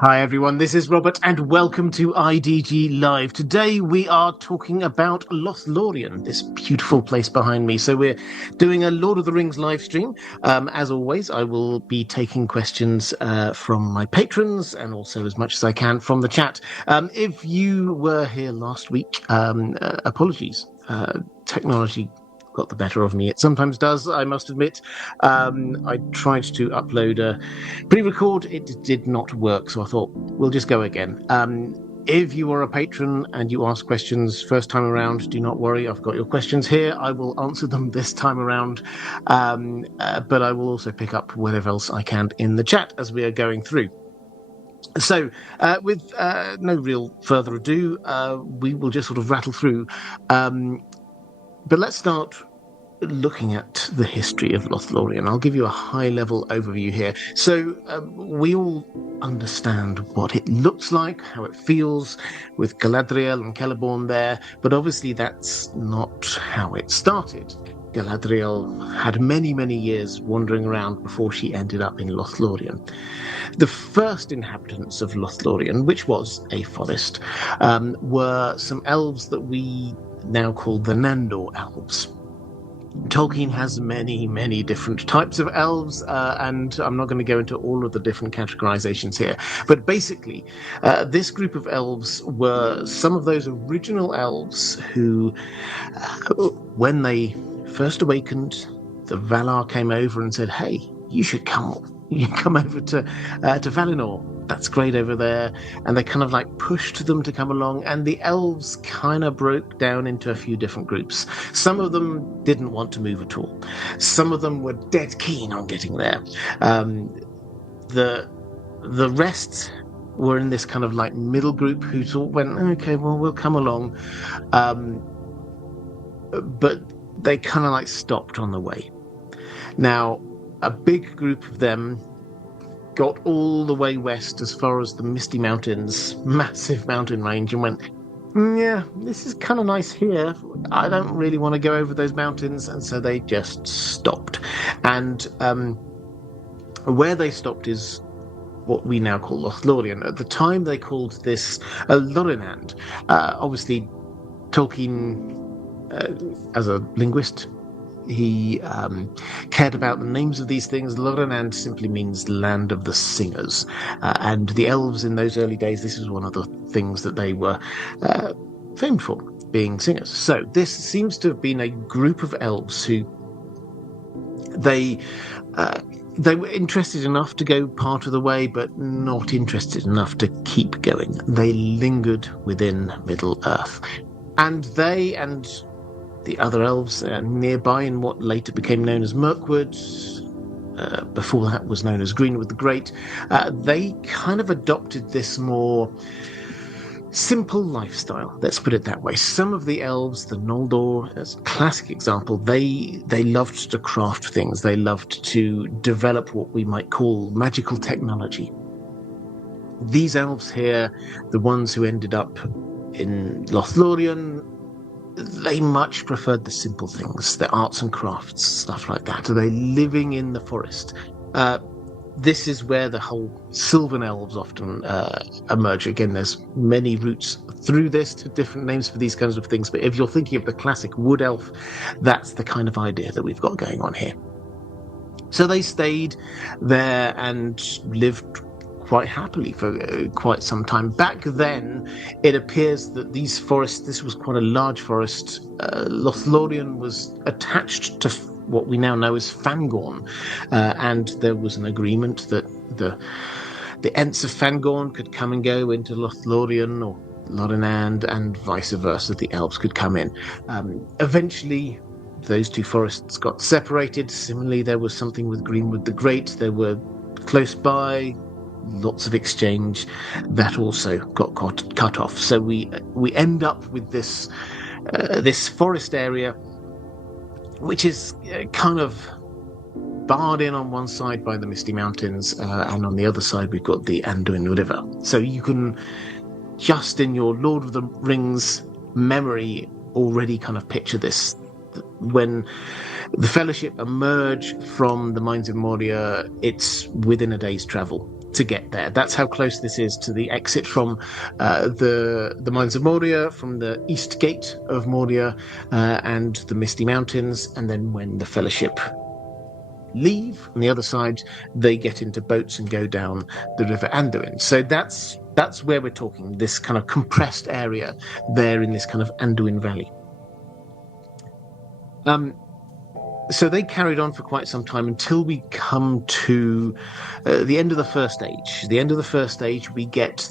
Hi everyone, this is Robert and welcome to IDG Live. Today we are talking about Lothlórien, this beautiful place behind me. So we're doing a Lord of the Rings live stream. As always, I will be taking questions from my patrons and also as much as I can from the chat. If you were here last week, apologies. Technology got the better of me. It sometimes does, I must admit. I tried to upload a pre-record. It did not work, so I thought we'll just go again. If you are a patron and you ask questions first time around, do not worry. I've got your questions here. I will answer them this time around, but I will also pick up whatever else I can in the chat as we are going through. So, with no real further ado, we will just sort of rattle through. But let's start looking at the history of Lothlórien. I'll give you a high-level overview here. So we all understand what it looks like, how it feels, with Galadriel and Celeborn there, but obviously that's not how it started. Galadriel had many, many years wandering around before she ended up in Lothlórien. The first inhabitants of Lothlórien, which was a forest, were some elves that we now call the Nandor elves. Tolkien has many, many different types of elves, and I'm not going to go into all of the different categorizations here. But basically, this group of elves were some of those original elves who, when they first awakened, the Valar came over and said, "Hey, you should come over to Valinor. That's great over there." And they kind of like pushed them to come along, and the elves kind of broke down into a few different groups. Some of them didn't want to move at all. Some of them were dead keen on getting there. The rest were in this kind of like middle group who sort of went, "Okay, well, we'll come along," but they kind of like stopped on the way. Now, a big group of them got all the way west as far as the Misty Mountains, massive mountain range, and went, "Yeah, this is kind of nice here. I don't really want to go over those mountains," and so they just stopped. And where they stopped is what we now call Lothlórien. At the time, they called this Lorinand. Obviously, Tolkien, as a linguist, he cared about the names of these things. Lorinand simply means land of the singers. And the elves in those early days, this was one of the things that they were famed for, being singers. So this seems to have been a group of elves who they were interested enough to go part of the way, but not interested enough to keep going. They lingered within Middle-earth. And they and the other elves nearby in what later became known as Mirkwood, before that was known as Greenwood the Great, they kind of adopted this more simple lifestyle, let's put it that way. Some of the elves, the Noldor, as a classic example, they loved to craft things. They loved to develop what we might call magical technology. These elves here, the ones who ended up in Lothlórien, they much preferred the simple things, the arts and crafts, stuff like that. Are they living in the forest? This is where the whole Sylvan elves often emerge. Again, there's many routes through this to different names for these kinds of things. But if you're thinking of the classic wood elf, that's the kind of idea that we've got going on here. So they stayed there and lived quite happily for quite some time. Back then, it appears that these forests, this was quite a large forest. Lothlórien was attached to what we now know as Fangorn, and there was an agreement that the Ents of Fangorn could come and go into Lothlórien or Lorinand, and vice versa. The elves could come in. Eventually, those two forests got separated. Similarly, there was something with Greenwood the Great. They were close by. Lots of exchange. That also got cut off. So we end up with this forest area, which is kind of barred in on one side by the Misty Mountains, and on the other side we've got the Anduin River. So you can just in your Lord of the Rings memory already kind of picture this. When the Fellowship emerge from the Mines of Moria, it's within a day's travel. to get there. That's how close this is to the exit from the Mines of Moria, from the East Gate of Moria, and the Misty Mountains. And then when the Fellowship leave on the other side, they get into boats and go down the River Anduin. So that's where we're talking, this kind of compressed area there in this kind of Anduin Valley. So they carried on for quite some time until we come to the end of the First Age. The end of the First Age, we get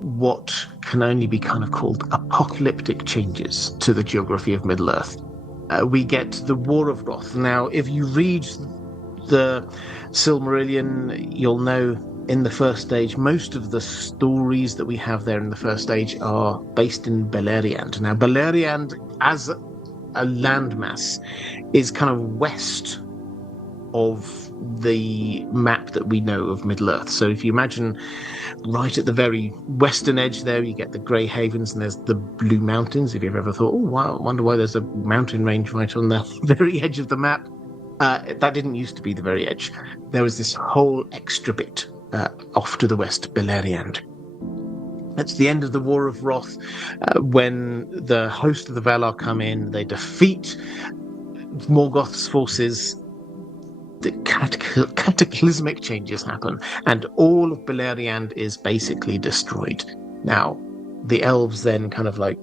what can only be kind of called apocalyptic changes to the geography of Middle-earth. We get the War of Wrath. Now, if you read the Silmarillion, you'll know in the First Age, most of the stories that we have there in the First Age are based in Beleriand. Now, Beleriand, as a landmass, is kind of west of the map that we know of Middle-earth. So if you imagine right at the very western edge there, you get the Grey Havens and there's the Blue Mountains. If you've ever thought, oh, wow, I wonder why there's a mountain range right on the very edge of the map. That didn't used to be the very edge. There was this whole extra bit off to the west, Beleriand. It's the end of the War of Wrath, when the host of the Valar come in, they defeat Morgoth's forces, the cataclysmic changes happen, and all of Beleriand is basically destroyed. Now, the elves then kind of like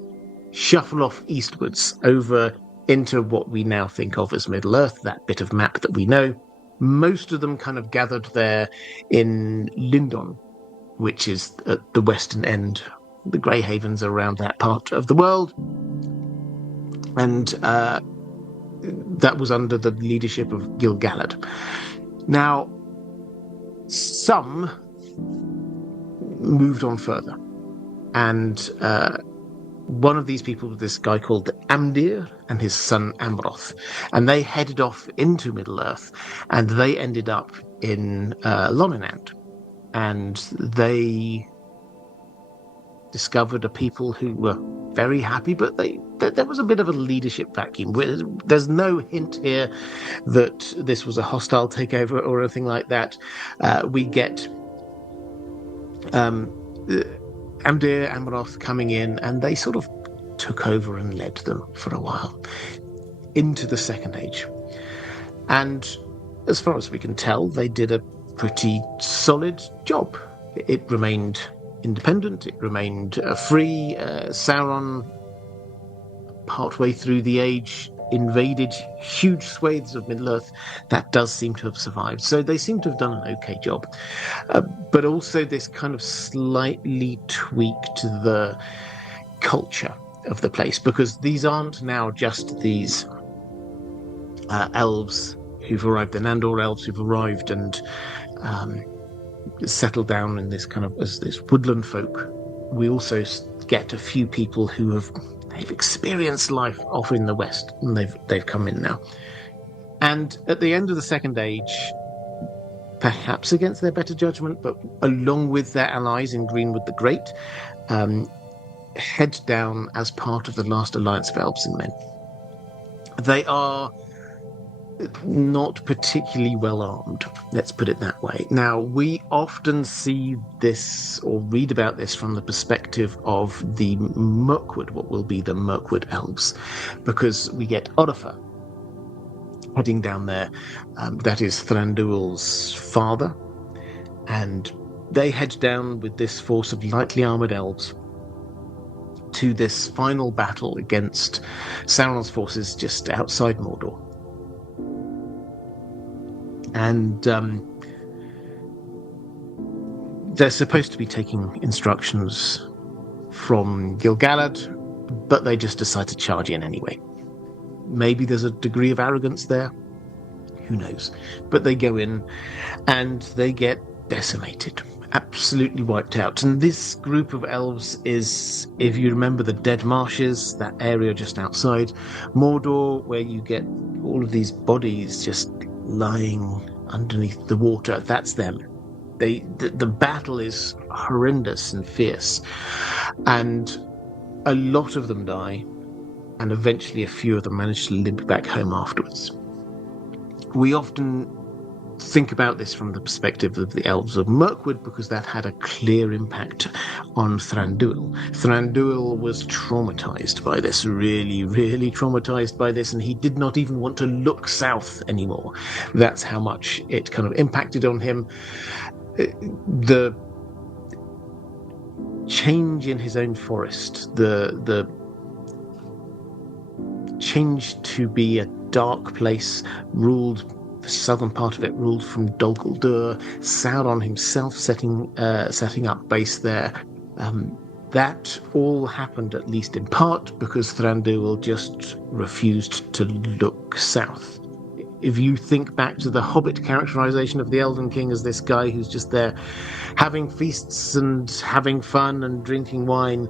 shuffle off eastwards over into what we now think of as Middle-earth, that bit of map that we know. Most of them kind of gathered there in Lindon, which is at the western end. The Grey Havens are around that part of the world. And that was under the leadership of Gil-galad. Now, some moved on further. And one of these people was this guy called Amdir and his son Amroth. And they headed off into Middle-earth, and they ended up in Loninand. And they discovered a people who were very happy, but there was a bit of a leadership vacuum. There's no hint here that this was a hostile takeover or anything like that. We get Amdir, Amroth coming in, and they sort of took over and led them for a while into the Second Age. And as far as we can tell, they did a pretty solid job. It remained independent, it remained free. Sauron, partway through the age, invaded huge swathes of Middle-earth. That does seem to have survived. So they seem to have done an okay job. But also this kind of slightly tweaked the culture of the place, because these aren't now just these elves who've arrived, the Nandor elves who've arrived and settled down in this kind of as this woodland folk. We also get a few people who they've experienced life off in the west, and they've come in now. And at the end of the Second Age, perhaps against their better judgment, but along with their allies in Greenwood the Great, head down as part of the last alliance of elves and men. They are not particularly well armed, let's put it that way. Now, we often see this or read about this from the perspective of the Mirkwood, what will be the Mirkwood elves, because we get Oropher heading down there. That is Thranduil's father, and they head down with this force of lightly armored elves to this final battle against Sauron's forces just outside Mordor. And they're supposed to be taking instructions from Gil-galad, but they just decide to charge in anyway. Maybe there's a degree of arrogance there. Who knows? But they go in and they get decimated, absolutely wiped out. And this group of elves is, if you remember the Dead Marshes, that area just outside Mordor, where you get all of these bodies just lying underneath the water, that's them. The battle is horrendous and fierce, and a lot of them die, and eventually a few of them manage to limp back home afterwards. We often think about this from the perspective of the elves of Mirkwood, because that had a clear impact on Thranduil. Thranduil was traumatized by this, really, really traumatized by this, and he did not even want to look south anymore. That's how much it kind of impacted on him. The change in his own forest, the change to be a dark place, ruled the southern part of it ruled from Dol Guldur, Sauron himself setting up base there. That all happened, at least in part, because Thranduil just refused to look south. If you think back to the Hobbit characterization of the Elven King as this guy who's just there having feasts and having fun and drinking wine,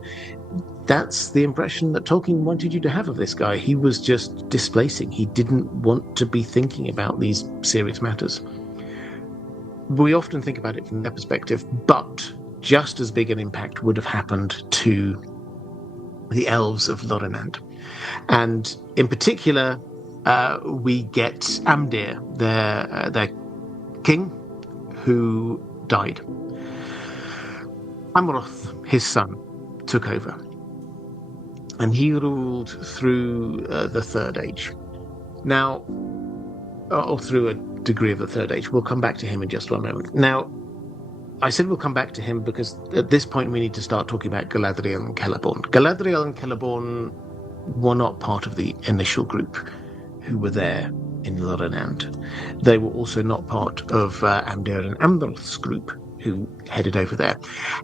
that's the impression that Tolkien wanted you to have of this guy. He was just displacing. He didn't want to be thinking about these serious matters. We often think about it from their perspective, but just as big an impact would have happened to the elves of Lothlórien. And in particular, we get Amdir, their king, who died. Amroth, his son, took over. And he ruled through the Third Age. Now, or through a degree of the Third Age. We'll come back to him in just one moment. Now, I said we'll come back to him because at this point we need to start talking about Galadriel and Celeborn. Galadriel and Celeborn were not part of the initial group who were there in Lothlórien. They were also not part of Amdir and Amroth's group who headed over there.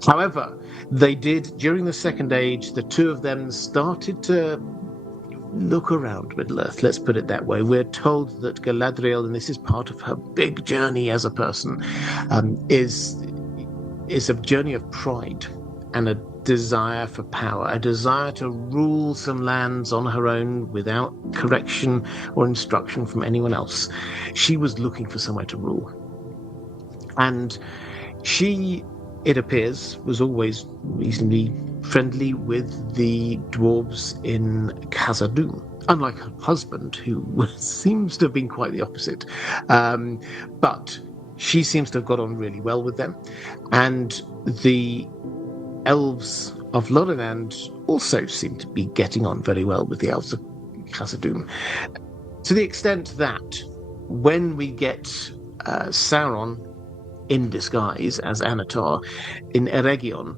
However, they did, during the Second Age, the two of them started to look around Middle-earth, let's put it that way. We're told that Galadriel, and this is part of her big journey as a person, is a journey of pride and a desire for power, a desire to rule some lands on her own without correction or instruction from anyone else. She was looking for somewhere to rule. And she, it appears, was always reasonably friendly with the dwarves in Khazad-dûm, unlike her husband, who seems to have been quite the opposite. But she seems to have got on really well with them. And the elves of Lothlórien also seem to be getting on very well with the elves of Khazad-dûm, to the extent that when we get Sauron in disguise as Anatar in Eregion,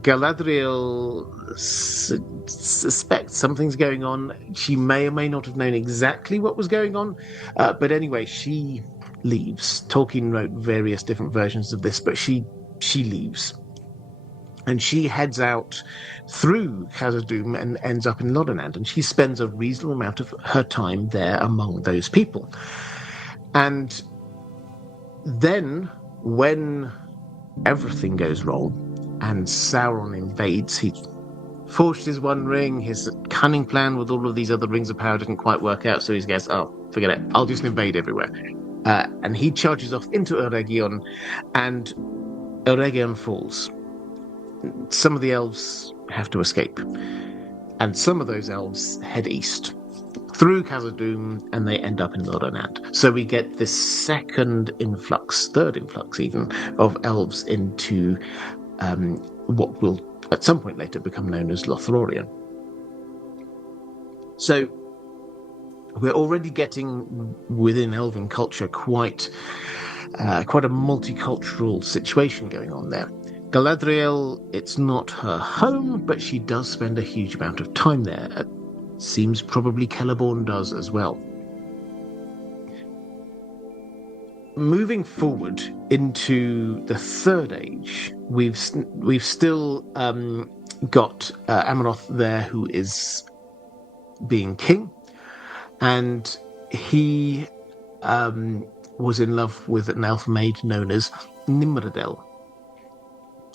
Galadriel suspects something's going on. She may or may not have known exactly what was going on, but anyway, she leaves. Tolkien wrote various different versions of this, but she leaves. And she heads out through Khazad-dûm and ends up in Lothlórien, and she spends a reasonable amount of her time there among those people. And then, when everything goes wrong and Sauron invades, he forged his One Ring, his cunning plan with all of these other rings of power didn't quite work out, so he goes, oh, forget it, I'll just invade everywhere. And he charges off into Eregion, and Eregion falls. Some of the elves have to escape, and some of those elves head east through Khazad-dûm, and they end up in Lothlórien. So we get this second influx, third influx even, of elves into what will at some point later become known as Lothlórien. So we're already getting within elven culture quite a multicultural situation going on there. Galadriel, it's not her home, but she does spend a huge amount of time there. It seems probably Celeborn does as well. Moving forward into the Third Age, we've still got Amroth there, who is being king, and he was in love with an elf maid known as Nimrodel.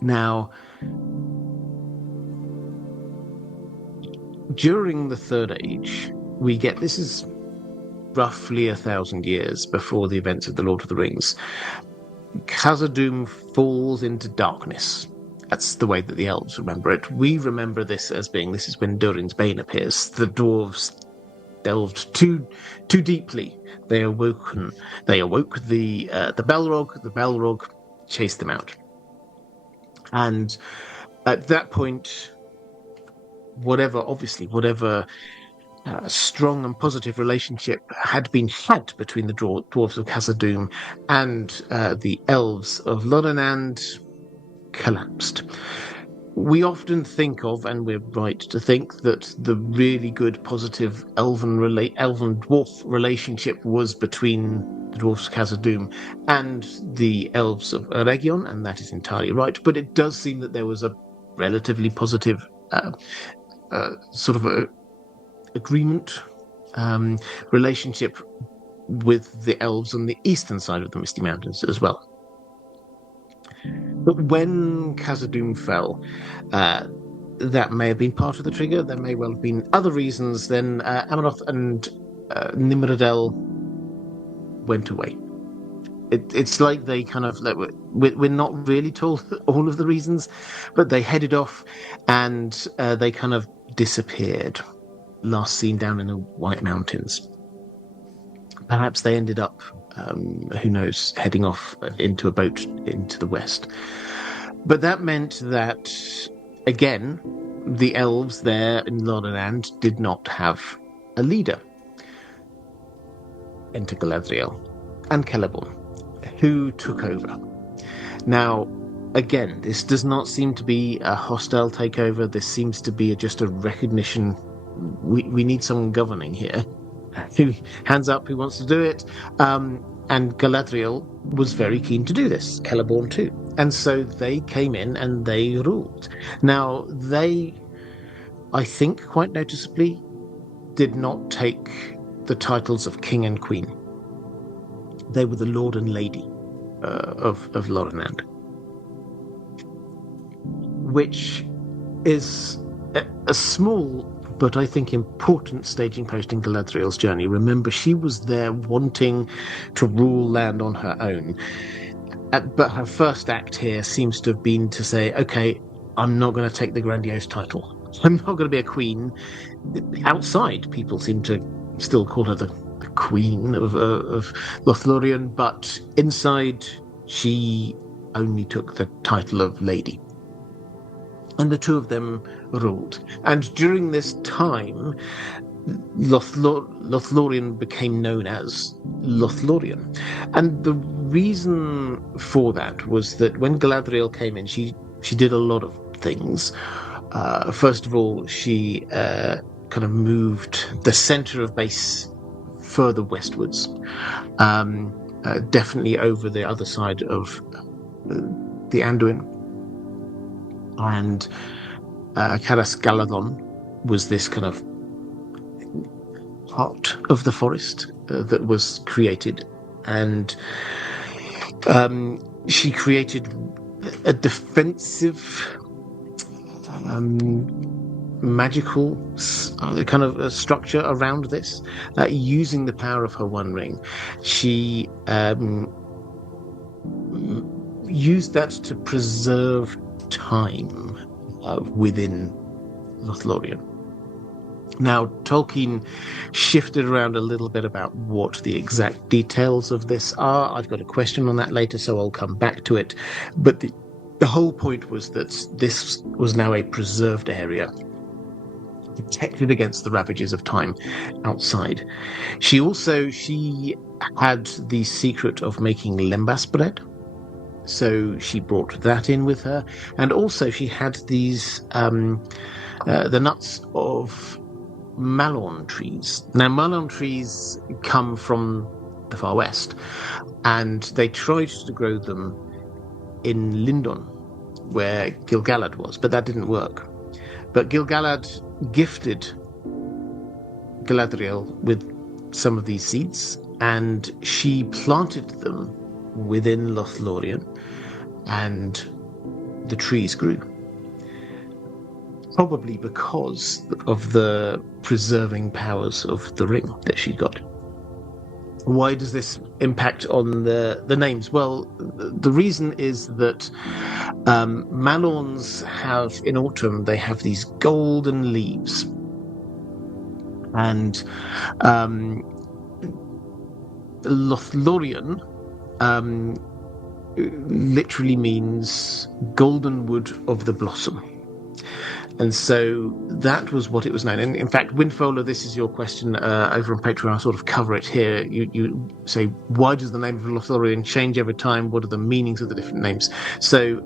Now, during the Third Age, we get, this is roughly 1,000 years before the events of the Lord of the Rings, Khazad-dûm falls into darkness. That's the way that the elves remember it. We remember this as being, this is when Durin's Bane appears. The dwarves delved too deeply. They awoke the Balrog. The Balrog chased them out, and at that point, whatever strong and positive relationship had been had between the dwarves of Khazad-dûm and the elves of Lothlórien collapsed. We often think of, and we're right to think, that the really good, positive elven-dwarf relationship was between the dwarves of Khazad-dûm and the elves of Eregion, and that is entirely right. But it does seem that there was a relatively positive sort of a agreement, relationship with the elves on the eastern side of the Misty Mountains as well. But when Khazad-dûm fell, that may have been part of the trigger. There may well have been other reasons. Then Amanoth and Nimrodel went away. It's like they kind of we're not really told all of the reasons, but they headed off and they kind of disappeared. Last seen down in the White Mountains. Perhaps they ended up, who knows, heading off into a boat into the west. But that meant that, again, the elves there in Lothlórien did not have a leader. Enter Galadriel and Celeborn, who took over. Now, again, this does not seem to be a hostile takeover. This seems to be just a recognition. We need someone governing here. Who hands up who wants to do it? And Galadriel was very keen to do this. Celeborn too. And so they came in and they ruled. Now, they, I think, quite noticeably, did not take the titles of king and queen. They were the lord and lady of Lothlórien, which is a small but I think important staging post in Galadriel's journey. Remember, she was there wanting to rule land on her own. But her first act here seems to have been to say, okay, I'm not going to take the grandiose title. I'm not going to be a queen. Outside, people seem to still call her the queen of Lothlórien, but inside, she only took the title of lady. And the two of them ruled. And during this time, Lothlórien became known as Lothlórien. And the reason for that was that when Galadriel came in, she did a lot of things. First of all, she kind of moved the center of base further westwards, definitely over the other side of the Anduin. And Caras Galadon was this kind of heart of the forest that was created. And she created a defensive, magical kind of a structure around this, using the power of her One Ring. She used that to preserve time within Lothlórien. Now, Tolkien shifted around a little bit about what the exact details of this are. I've got a question on that later, so I'll come back to it. But the whole point was that this was now a preserved area, protected against the ravages of time outside. She had the secret of making lembas bread. So she brought that in with her. And also she had these, the nuts of malorn trees. Now, malorn trees come from the far west, and they tried to grow them in Lindon, where Gil-galad was, but that didn't work. But Gil-galad gifted Galadriel with some of these seeds, and she planted them within Lothlórien, and the trees grew. Probably because of the preserving powers of the ring that she got. Why does this impact on the names? Well, the reason is that malorns have, in autumn, they have these golden leaves. And Lothlórien literally means golden wood of the blossom. And so that was what it was known. And in fact, Windfola, this is your question over on Patreon. I'll sort of cover it here. You say, why does the name of Lothlórien change over time? What are the meanings of the different names? So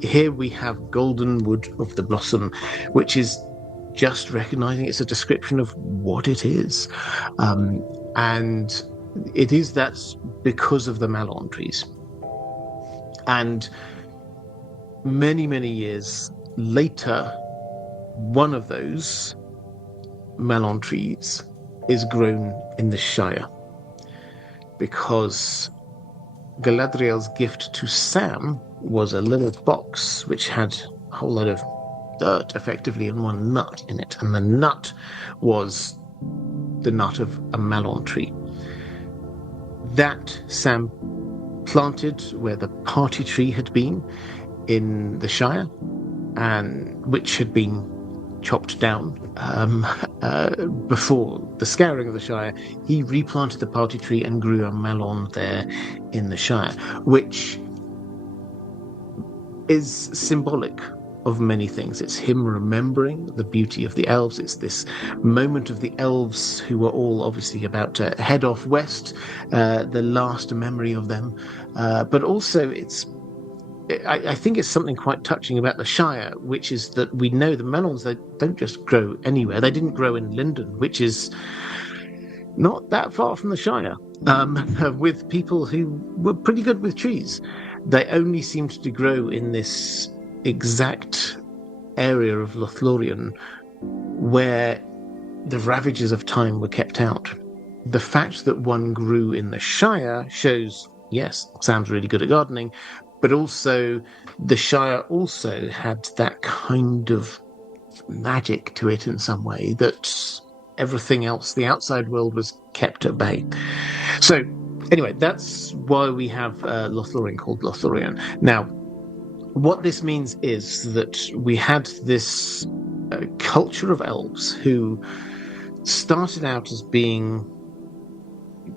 here we have golden wood of the blossom, which is just recognizing it's a description of what it is. And it is that's because of the malon trees. And many, many years later, one of those malon trees is grown in the Shire because Galadriel's gift to Sam was a little box which had a whole lot of dirt effectively and one nut in it, and the nut was the nut of a malon tree. That Sam planted where the party tree had been in the Shire, and which had been chopped down before the scouring of the Shire. He replanted the party tree and grew a malon there in the Shire, which is symbolic of many things. It's him remembering the beauty of the elves. It's this moment of the elves who were all obviously about to head off west, the last memory of them. But also I think it's something quite touching about the Shire, which is that we know the melons, they don't just grow anywhere. They didn't grow in Linden, which is not that far from the Shire, with people who were pretty good with trees. They only seemed to grow in this exact area of Lothlórien where the ravages of time were kept out. The fact that one grew in the Shire shows, yes, Sam's really good at gardening, but also the Shire also had that kind of magic to it in some way that everything else, the outside world, was kept at bay. So anyway, that's why we have Lothlórien called Lothlórien. Now, what this means is that we had this culture of elves who started out as being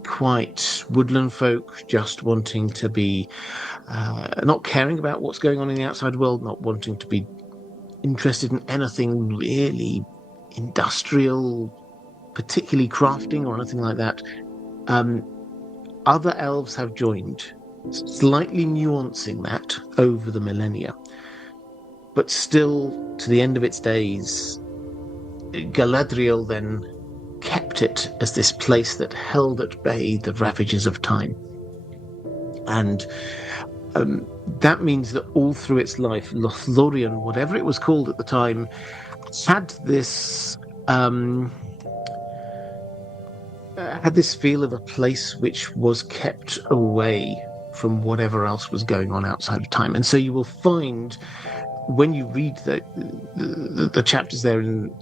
quite woodland folk, just wanting to be not caring about what's going on in the outside world, not wanting to be interested in anything really industrial, particularly crafting or anything like that. Other elves have joined, slightly nuancing that over the millennia. But still, to the end of its days, Galadriel then kept it as this place that held at bay the ravages of time. And that means that all through its life, Lothlórien, whatever it was called at the time, had this feel of a place which was kept away from whatever else was going on outside of time. And so you will find, when you read the chapters there in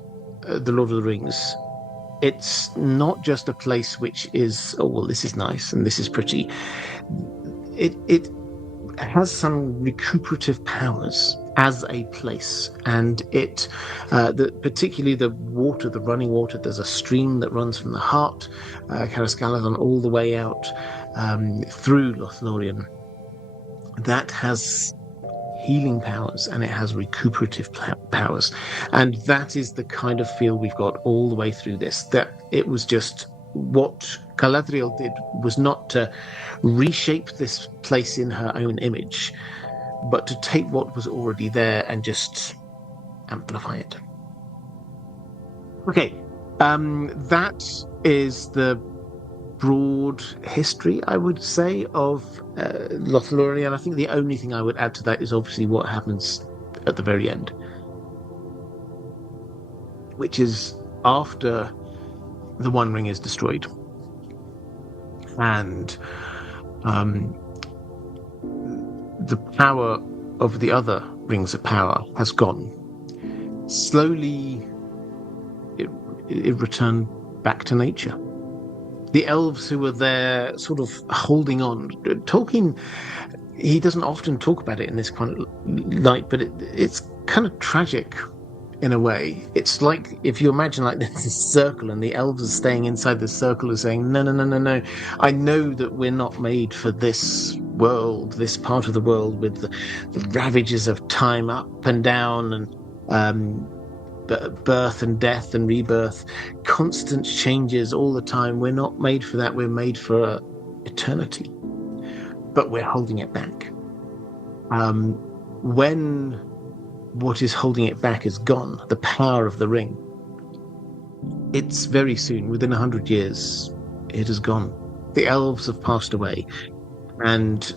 The Lord of the Rings, it's not just a place which is, oh, well, this is nice and this is pretty. It has some recuperative powers as a place, and particularly the water, the running water. There's a stream that runs from the heart, Carascaladon, all the way out through Lothlórien. That has healing powers and it has recuperative powers, and that is the kind of feel we've got all the way through this. That it was just what Galadriel did was not to reshape this place in her own image, but to take what was already there and just amplify it. Okay, that is the broad history, I would say, of Lothlórien. I think the only thing I would add to that is obviously what happens at the very end, which is after the One Ring is destroyed and the power of the other rings of power has gone. Slowly, it returned back to nature. The elves who were there sort of holding on. Tolkien, he doesn't often talk about it in this kind of light, but it's kind of tragic in a way. It's like if you imagine like there's this circle and the elves are staying inside this circle and saying, no, no, no, no, no. I know that we're not made for this world, this part of the world with the ravages of time up and down and birth and death and rebirth, constant changes all the time. We're not made for that. We're made for eternity, but we're holding it back. When what is holding it back is gone, the power of the ring, it's very soon, within 100 years, it has gone. The elves have passed away, and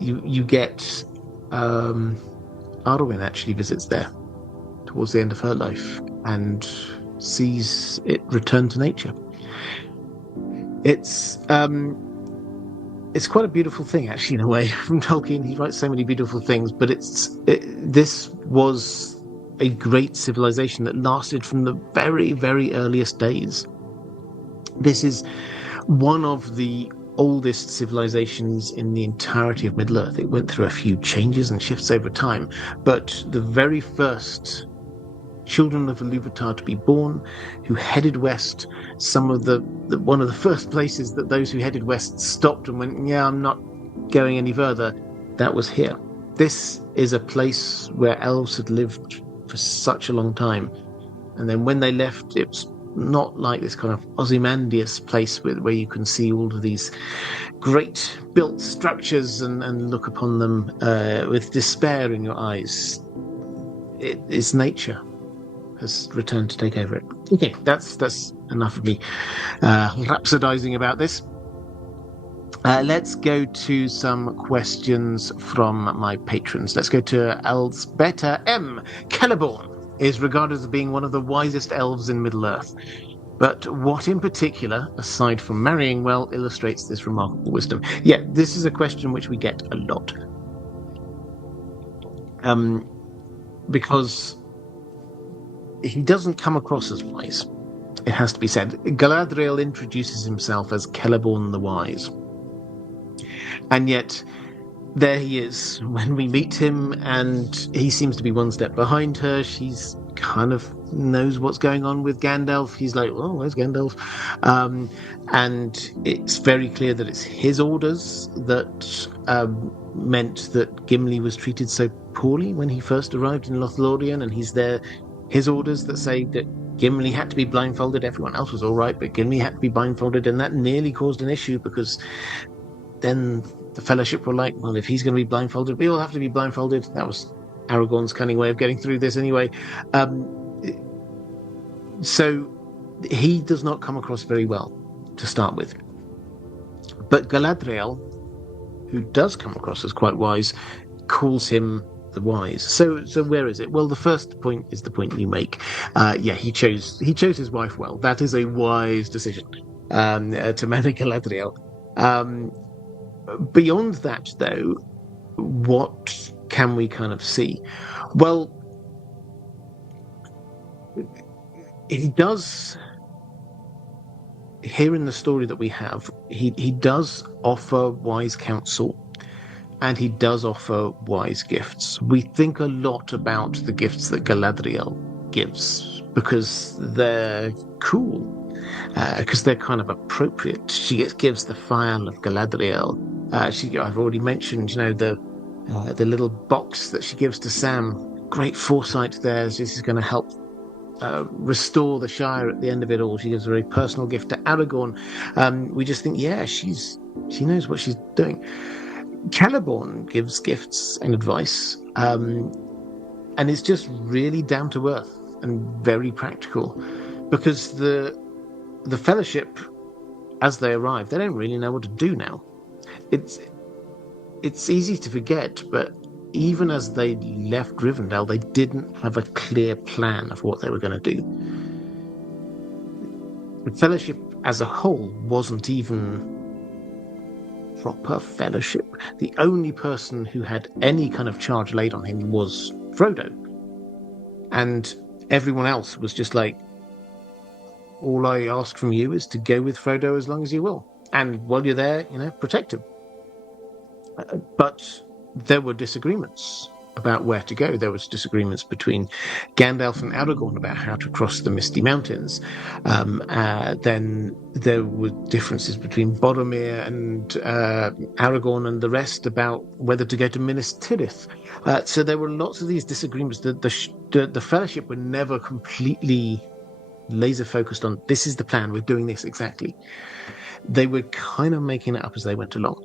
you get Arwen actually visits there towards the end of her life and sees it return to nature. It's quite a beautiful thing, actually, in a way. From Tolkien, he writes so many beautiful things, but this was a great civilization that lasted from the very, very earliest days. This is one of the oldest civilizations in the entirety of Middle-earth. It went through a few changes and shifts over time, but the very first children of Iluvatar to be born, who headed west, one of the first places that those who headed west stopped and went, yeah, I'm not going any further, that was here. This is a place where elves had lived for such a long time. And then when they left, it was not like this kind of Ozymandias place where you can see all of these great built structures and look upon them with despair in your eyes. It is nature has returned to take over it. Okay, that's enough of me rhapsodizing about this. Let's go to some questions from my patrons. Let's go to Elsbeta M. Celeborn is regarded as being one of the wisest elves in Middle-earth. But what in particular, aside from marrying well, illustrates this remarkable wisdom? Yeah, this is a question which we get a lot. Because he doesn't come across as wise, it has to be said. Galadriel introduces himself as Celeborn the Wise. And yet, there he is when we meet him, and he seems to be one step behind her. She's kind of knows what's going on with Gandalf. He's like, oh, where's Gandalf? And it's very clear that it's his orders that meant that Gimli was treated so poorly when he first arrived in Lothlórien, and he's there. His orders that say that Gimli had to be blindfolded. Everyone else was all right, but Gimli had to be blindfolded, and that nearly caused an issue because then the Fellowship were like, well, if he's going to be blindfolded, we all have to be blindfolded. That was Aragorn's cunning way of getting through this anyway. So he does not come across very well to start with. But Galadriel, who does come across as quite wise, calls him the wise. So where is it? Well, the first point is the point you make. He chose his wife well. That is a wise decision to marry Galadriel. Beyond that, though, what can we kind of see? Well, he does, here in the story that we have, he does offer wise counsel, and he does offer wise gifts. We think a lot about the gifts that Galadriel gives because they're cool, because they're kind of appropriate. She gives the Phial of Galadriel. I've already mentioned, the little box that she gives to Sam. Great foresight there. This is going to help restore the Shire at the end of it all. She gives a very personal gift to Aragorn. We just think, yeah, she knows what she's doing. Celeborn gives gifts and advice, and it's just really down to earth and very practical, because the Fellowship, as they arrive, they don't really know what to do now. It's easy to forget, but even as they left Rivendell, they didn't have a clear plan of what they were going to do. The Fellowship as a whole wasn't even proper Fellowship. The only person who had any kind of charge laid on him was Frodo. And everyone else was just like, all I ask from you is to go with Frodo as long as you will. And while you're there, protect him. But there were disagreements about where to go. There was disagreements between Gandalf and Aragorn about how to cross the Misty Mountains. Then there were differences between Boromir and Aragorn and the rest about whether to go to Minas Tirith. So there were lots of these disagreements. The Fellowship were never completely laser focused on this is the plan, we're doing this exactly. They were kind of making it up as they went along.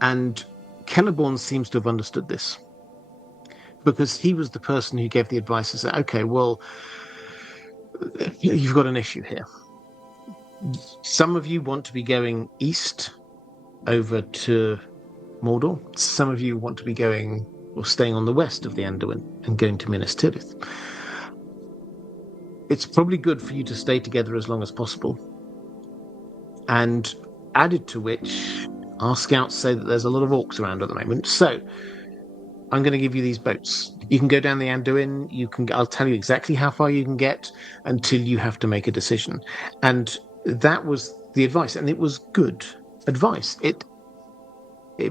And Celeborn seems to have understood this, because he was the person who gave the advice and said, okay, well, you've got an issue here. Some of you want to be going east over to Mordor. Some of you want to be going or staying on the west of the Anduin and going to Minas Tirith. It's probably good for you to stay together as long as possible. And added to which, our scouts say that there's a lot of orcs around at the moment. So I'm going to give you these boats. You can go down the Anduin. I'll tell you exactly how far you can get until you have to make a decision. And that was the advice, and it was good advice. It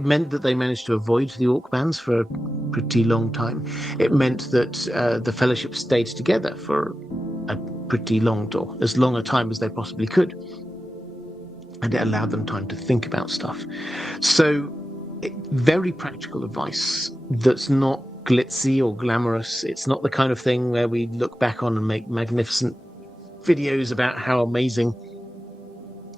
meant that they managed to avoid the orc bands for a pretty long time. It meant that the Fellowship stayed together for a pretty as long a time as they possibly could. And it allowed them time to think about stuff. So, very practical advice that's not glitzy or glamorous. It's not the kind of thing where we look back on and make magnificent videos about how amazing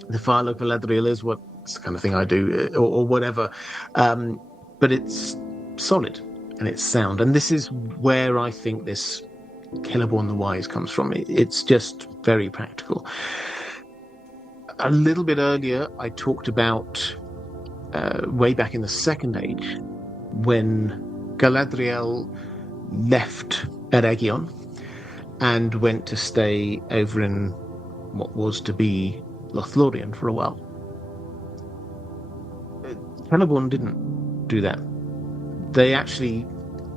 the Fire of Galadriel is. What's the kind of thing I do, or whatever. But it's solid and it's sound. And this is where I think this Celeborn the Wise comes from. It's just very practical. A little bit earlier, I talked about way back in the Second Age, when Galadriel left Eregion and went to stay over in what was to be Lothlórien for a while. Celeborn didn't do that. They actually,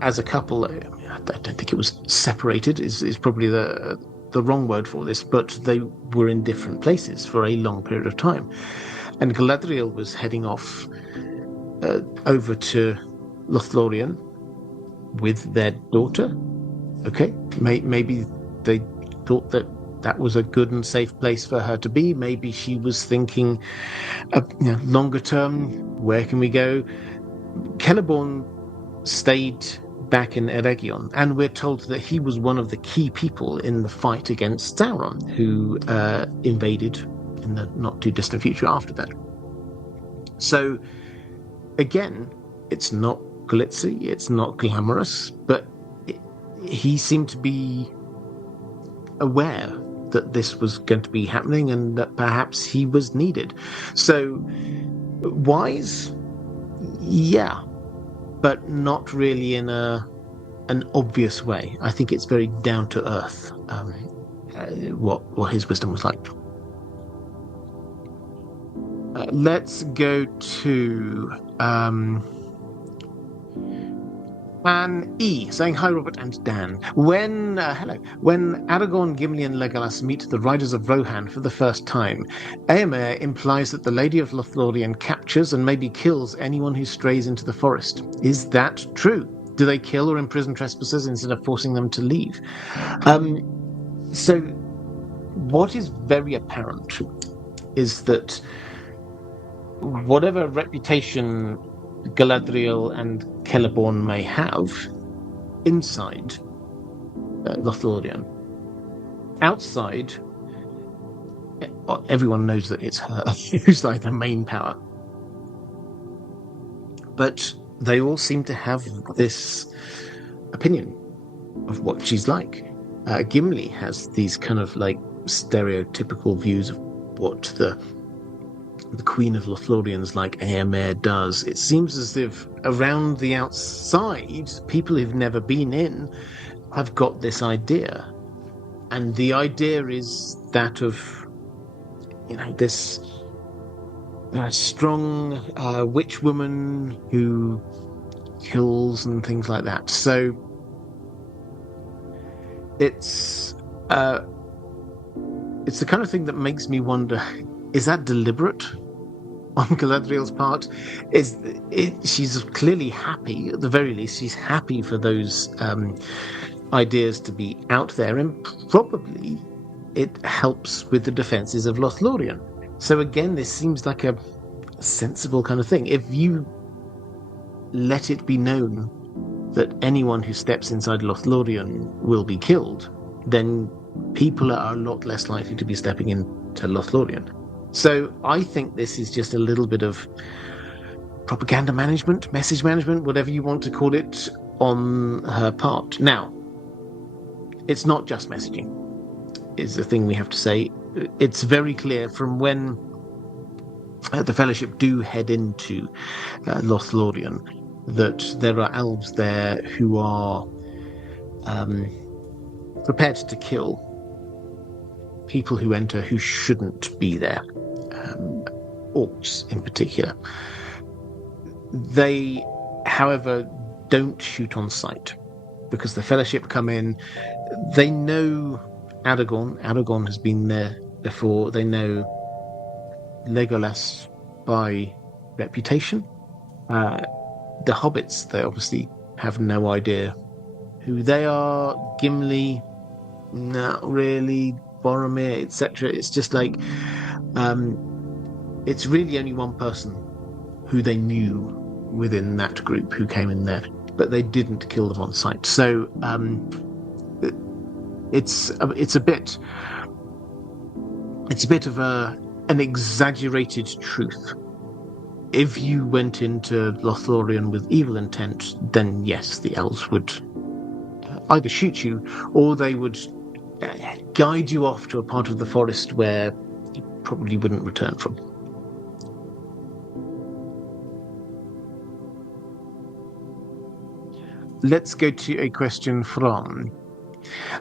as a couple, I don't think it was separated, is probably the wrong word for this, but they were in different places for a long period of time. And Galadriel was heading off over to Lothlórien with their daughter. Okay, maybe they thought that was a good and safe place for her to be. Maybe she was thinking, longer term, where can we go? Celeborn stayed back in Eregion, and we're told that he was one of the key people in the fight against Sauron, who invaded in the not too distant future after that. So again, it's not glitzy, it's not glamorous, but he seemed to be aware that this was going to be happening and that perhaps he was needed. So wise, yeah, but not really in an obvious way. I think it's very down to earth, what his wisdom was like. Let's go to Anne E, saying hi, Robert and Dan. When Aragorn, Gimli, and Legolas meet the riders of Rohan for the first time, Éomer implies that the Lady of Lothlórien captures and maybe kills anyone who strays into the forest. Is that true? Do they kill or imprison trespassers instead of forcing them to leave? So what is very apparent is that whatever reputation Galadriel and Celeborn may have inside Lothlórien, outside, everyone knows that it's her who's like the main power. But they all seem to have this opinion of what she's like. Gimli has these kind of like stereotypical views of what the Queen of Lothlórien's like Éomer does. It seems as if around the outside, people who've never been in have got this idea. And the idea is that of, this strong witch woman who kills and things like that. So it's the kind of thing that makes me wonder, is that deliberate Galadriel's part she's clearly happy. At the very least, she's happy for those ideas to be out there, and probably it helps with the defenses of Lothlórien. So again, this seems like a sensible kind of thing. If you let it be known that anyone who steps inside Lothlórien will be killed, then people are a lot less likely to be stepping into Lothlórien. So I think this is just a little bit of propaganda management, message management, whatever you want to call it, on her part. Now, it's not just messaging, is the thing we have to say. It's very clear from when the Fellowship do head into Lothlórien that there are elves there who are prepared to kill people who enter who shouldn't be there, orcs in particular. They, however, don't shoot on sight because the Fellowship come in. They know Aragorn. Aragorn has been there before. They know Legolas by reputation. The hobbits, they obviously have no idea who they are. Gimli, not really. Boromir, etc. It's just like it's really only one person who they knew within that group who came in there, but they didn't kill them on sight. So it's a bit of an exaggerated truth. If you went into Lothlórien with evil intent, then yes, the elves would either shoot you or they would guide you off to a part of the forest where you probably wouldn't return from. Let's go to a question from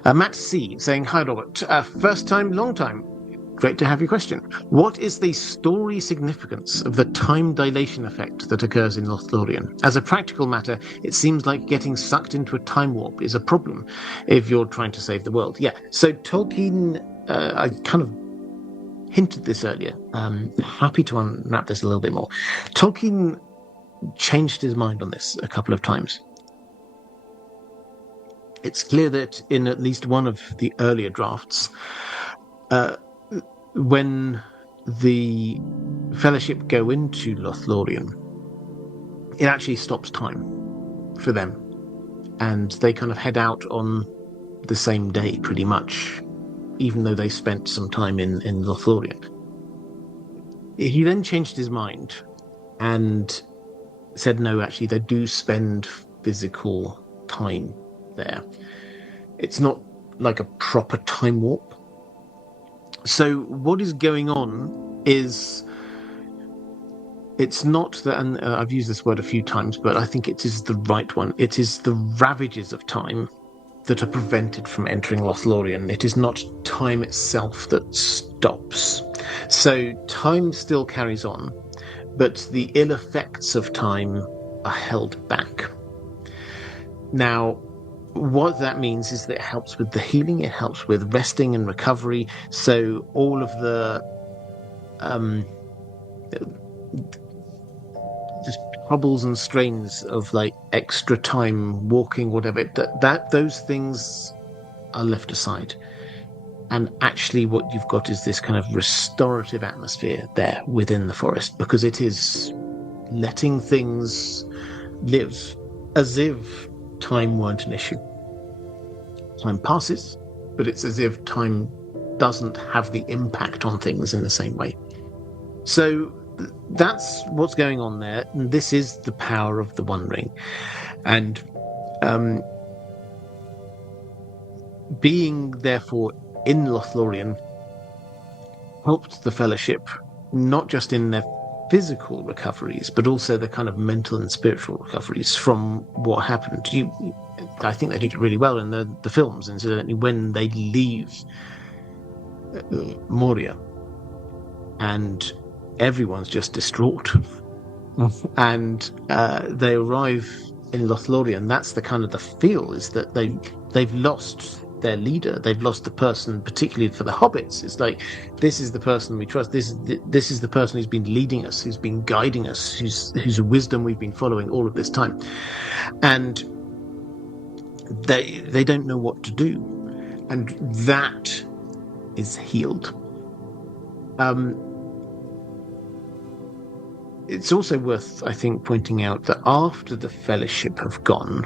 Matt C, saying, "Hi Robert, first time, long time. Great to have your question. What is the story significance of the time dilation effect that occurs in Lothlórien? As a practical matter, it seems like getting sucked into a time warp is a problem if you're trying to save the world." Yeah, so Tolkien, I kind of hinted this earlier. Happy to unwrap this a little bit more. Tolkien changed his mind on this a couple of times. It's clear that in at least one of the earlier drafts, when the Fellowship go into Lothlórien, it actually stops time for them, and they kind of head out on the same day pretty much, even though they spent some time in Lothlórien. He then changed his mind and said no, actually they do spend physical time there. It's not like a proper time warp. So what is going on is, it's not that, and I've used this word a few times, but I think it is the right one. It is the ravages of time that are prevented from entering Lothlórien. It is not time itself that stops. So time still carries on, but the ill effects of time are held back. Now, what that means is that it helps with the healing, it helps with resting and recovery. So all of the just troubles and strains of like extra time walking, whatever, that those things are left aside. And actually what you've got is this kind of restorative atmosphere there within the forest, because it is letting things live as if time weren't an issue. Time passes, but it's as if time doesn't have the impact on things in the same way. So that's what's going on there. And this is the power of the One Ring. And being, therefore, in Lothlórien helped the Fellowship, not just in their physical recoveries, but also the kind of mental and spiritual recoveries from what happened. I think they did it really well in the films, incidentally, when they leave Moria and everyone's just distraught. And they arrive in Lothlórien. That's the kind of the feel, is that they've lost their leader. They've lost the person, particularly for the hobbits. It's like, this is the person we trust. This is the person who's been leading us, who's been guiding us, whose wisdom we've been following all of this time. And they don't know what to do. And that is healed. It's also worth, I think, pointing out that after the Fellowship have gone,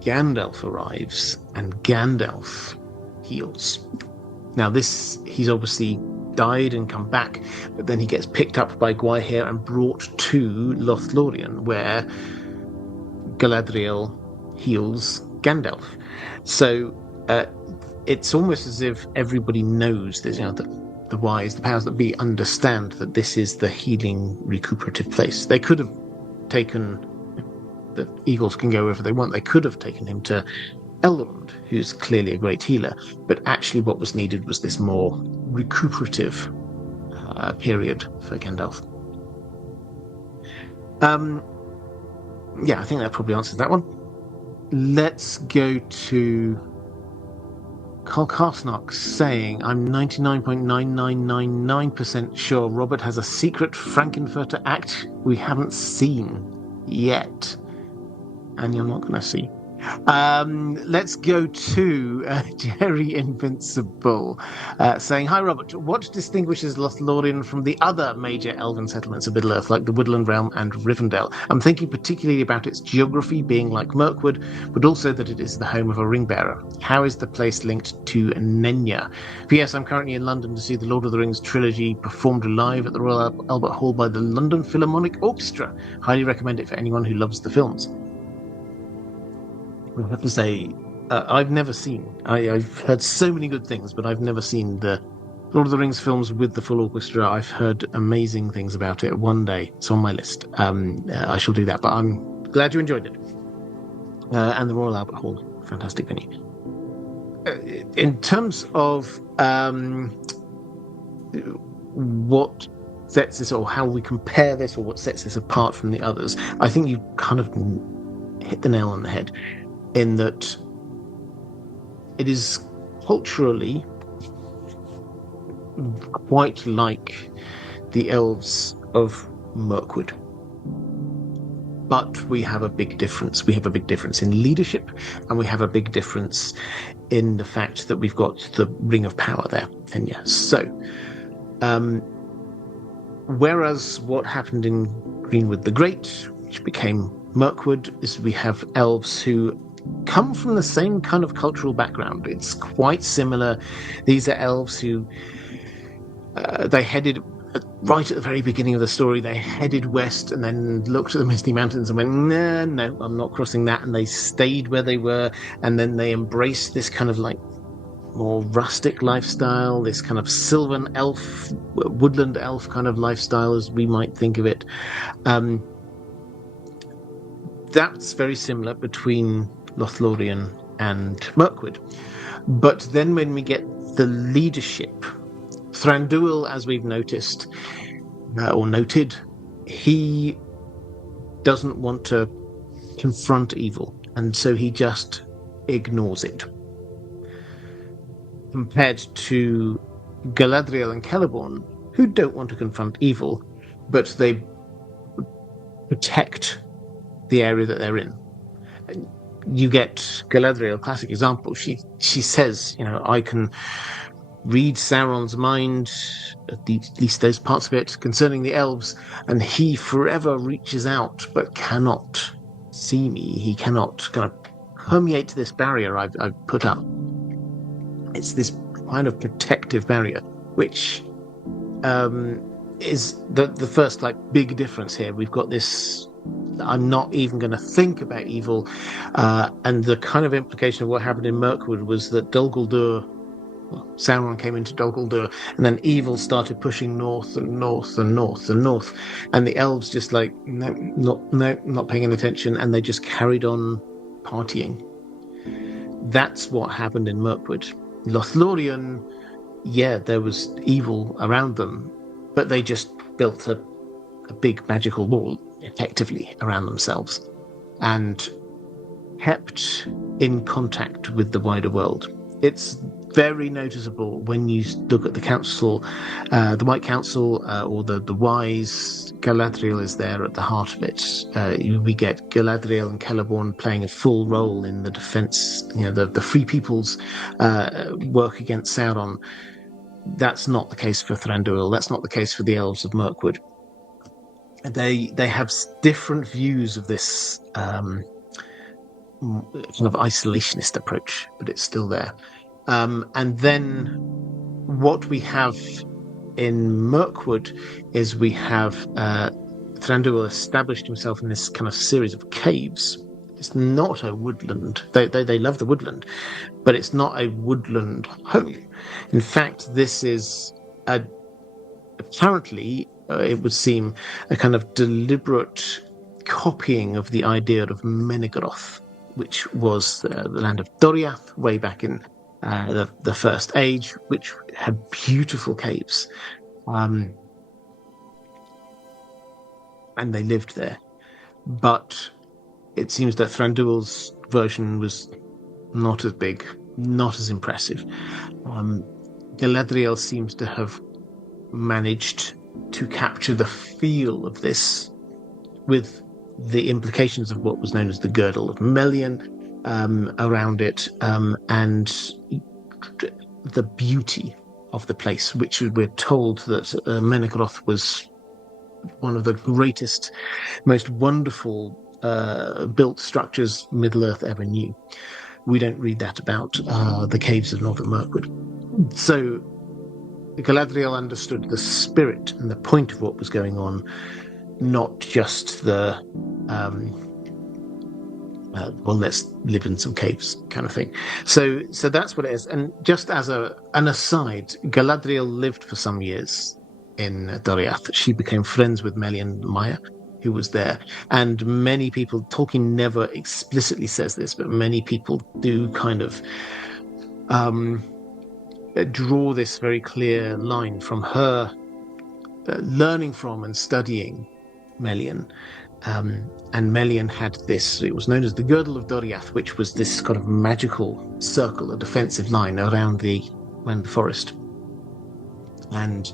Gandalf arrives, and Gandalf heals. Now, he's obviously died and come back, but then he gets picked up by Gwaihir and brought to Lothlórien, where Galadriel heals Gandalf. So it's almost as if everybody knows this, the wise, the powers that be, understand that this is the healing, recuperative place. They could have taken, the eagles can go wherever they want, they could have taken him to Elrond, who's clearly a great healer, but actually what was needed was this more recuperative period for Gandalf. I think that probably answers that one. Let's go to Carl Karsnock saying, I'm 99.9999% sure Robert has a secret Frankenfurter act we haven't seen yet. And you're not going to see. Let's go to Jerry Invincible saying, hi Robert, what distinguishes Lothlórien from the other major elven settlements of Middle-earth, like the Woodland Realm and Rivendell? I'm thinking particularly about its geography being like Mirkwood, but also that it is the home of a ring-bearer. How is the place linked to Nenya? P.S. I'm currently in London to see the Lord of the Rings trilogy performed live at the Royal Albert Hall by the London Philharmonic Orchestra. Highly recommend it for anyone who loves the films. I have to say, I've never seen. I've heard so many good things, but I've never seen the Lord of the Rings films with the full orchestra. I've heard amazing things about it. One day, it's on my list. I shall do that. But I'm glad you enjoyed it. And the Royal Albert Hall, fantastic venue. In terms of what sets this, or how we compare this, or what sets this apart from the others, I think you kind of hit the nail on the head, in that it is culturally quite like the elves of Mirkwood. But we have a big difference. We have a big difference in leadership, and we have a big difference in the fact that we've got the Ring of Power there. And yes, so whereas what happened in Greenwood the Great, which became Mirkwood, is we have elves who come from the same kind of cultural background. It's quite similar. These are elves who they headed right at the very beginning of the story. They headed west and then looked at the Misty Mountains and went, no, I'm not crossing that. And they stayed where they were. And then they embraced this kind of like more rustic lifestyle, this kind of sylvan elf, woodland elf kind of lifestyle, as we might think of it. That's very similar between Lothlórien and Mirkwood. But then when we get the leadership, Thranduil, as we've noticed, or noted, he doesn't want to confront evil, and so he just ignores it. Compared to Galadriel and Celeborn, who don't want to confront evil, but they protect the area that they're in. You get Galadriel, classic example. She says, I can read Sauron's mind, at least those parts of it, concerning the elves, and he forever reaches out but cannot see me. He cannot kind of permeate this barrier I've put up. It's this kind of protective barrier, which is the first big difference here. We've got this, I'm not even going to think about evil, and the kind of implication of what happened in Mirkwood was that Sauron came into Dol Guldur, and then evil started pushing north and north and north and north, and the elves just not paying any attention, and they just carried on partying. That's what happened in Mirkwood. Lothlórien, there was evil around them, but they just built a big magical wall effectively around themselves. And kept in contact with the wider world. It's very noticeable when you look at the council, the White Council, or the Wise. Galadriel is there at the heart of it. We get Galadriel and Celeborn playing a full role in the defense, the Free People's work against Sauron. That's not the case for Thranduil. That's not the case for the Elves of Mirkwood. They have different views of this kind of isolationist approach, but it's still there. And then what we have in Mirkwood is we have Thranduil established himself in this kind of series of caves. It's not a woodland. They love the woodland, but it's not a woodland home. In fact, this is apparently, it would seem, a kind of deliberate copying of the idea of Menegoroth, which was the land of Doriath way back in the First Age, which had beautiful caves. And they lived there. But it seems that Thranduil's version was not as big, not as impressive. Galadriel seems to have managed to capture the feel of this with the implications of what was known as the Girdle of Melian around it, and the beauty of the place, which we're told that Menegoroth was one of the greatest, most wonderful built structures Middle-earth ever knew. We don't read that about the caves of Northern Mirkwood. So Galadriel understood the spirit and the point of what was going on, not just the let's live in some caves kind of thing. So that's what it is. And just as an aside, Galadriel lived for some years in Doriath. She became friends with Melian Maya, who was there. And many people, Tolkien never explicitly says this, but many people do kind of draw this very clear line from her learning from and studying Melian. And Melian had this, it was known as the Girdle of Doriath, which was this kind of magical circle, a defensive line around the forest. And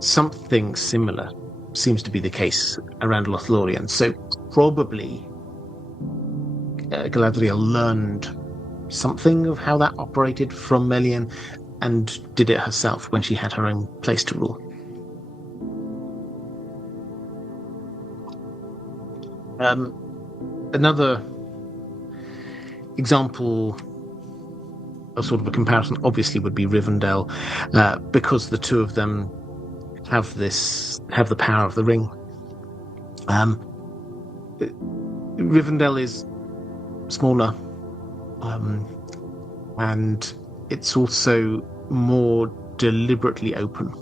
something similar seems to be the case around Lothlórien. So probably Galadriel learned something of how that operated from Melian and did it herself when she had her own place to rule. Another example, a sort of a comparison, obviously would be Rivendell, because the two of them have the power of the ring. Rivendell is smaller, and it's also more deliberately open.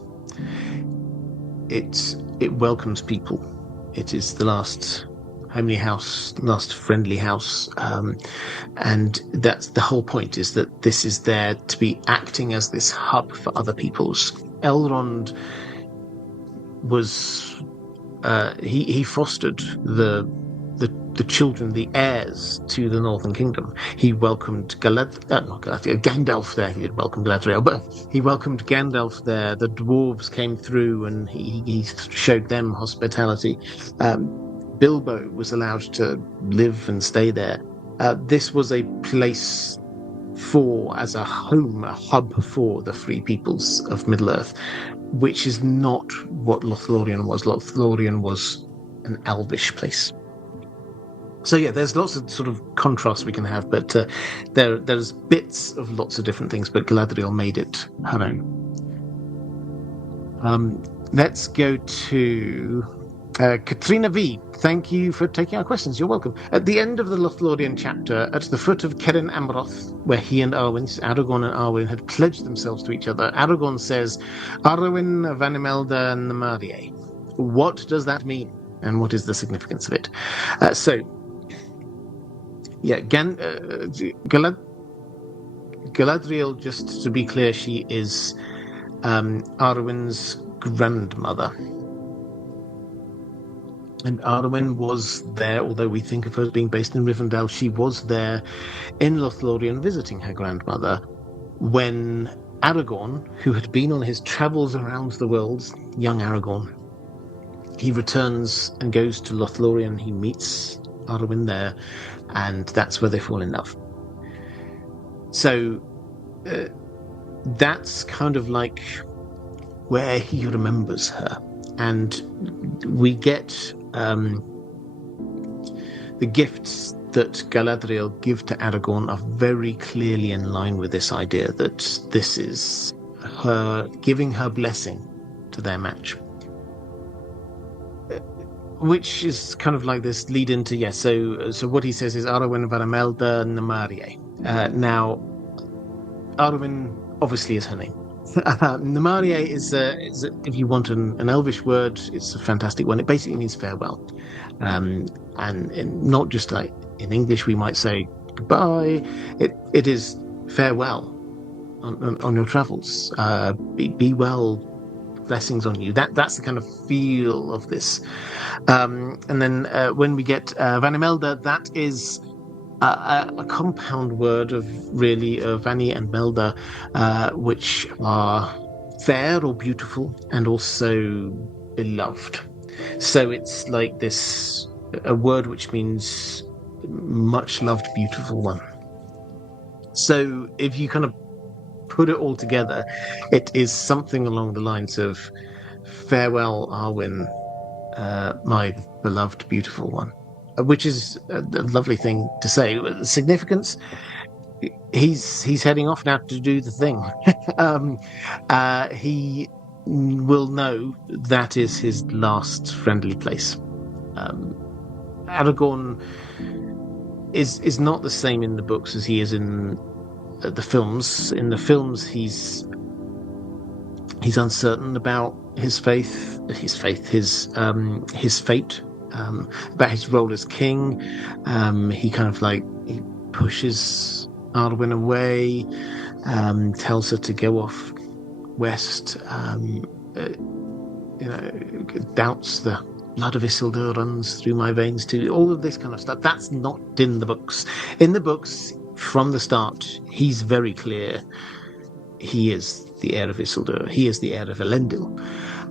It welcomes people. It is the last homely house, last friendly house, and that's the whole point, is that this is there to be acting as this hub for other peoples. Elrond was he fostered the children, the heirs to the Northern Kingdom. He welcomed Gandalf there. He had welcomed Galadriel, but he welcomed Gandalf there. The dwarves came through, and he showed them hospitality. Bilbo was allowed to live and stay there. This was a place as a home, a hub for the free peoples of Middle-earth, which is not what Lothlórien was. Lothlórien was an elvish place. So yeah, there's lots of sort of contrasts we can have, but there's bits of lots of different things, but Galadriel made it her own. Let's go to Katrina V. Thank you for taking our questions. You're welcome. At the end of the Lothlórien chapter, at the foot of Ceren Amroth, where he and Aragorn and Arwen had pledged themselves to each other, Aragorn says, Arwen van Imelda Namarie. What does that mean? And what is the significance of it? Galadriel, just to be clear, she is Arwen's grandmother. And Arwen was there, although we think of her as being based in Rivendell, she was there in Lothlórien visiting her grandmother when Aragorn, who had been on his travels around the world, young Aragorn, he returns and goes to Lothlórien. He meets Arwen there, and that's where they fall in love. So that's kind of like where he remembers her. And we get the gifts that Galadriel give to Aragorn are very clearly in line with this idea that this is her giving her blessing to their match. Which is kind of like this lead into, yes, so what he says is Arwen Varamelda Namarie. Now, Arwen obviously is her name. Namarie is, if you want an Elvish word, it's a fantastic one. It basically means farewell. And not just like in English, we might say goodbye. It is farewell on your travels. Be well, blessings on you. That's the kind of feel of this. And then when we get Vanimelda, that is a compound word of really Vani and Melda, which are fair or beautiful and also beloved. So it's like this, a word which means much loved, beautiful one. So if you kind of put it all together, it is something along the lines of farewell, Arwen, my beloved, beautiful one. Which is a lovely thing to say. The significance, he's heading off now to do the thing. He will know that is his last friendly place. Aragorn is not the same in the books as he is in the films. In the films, he's uncertain about his fate, about his role as king. He kind of like he pushes Arwen away, tells her to go off west. Doubts the blood of Isildur runs through my veins too. All of this kind of stuff. That's not in the books. In the books, from the start, he's very clear. He is the heir of Isildur. He is the heir of Elendil,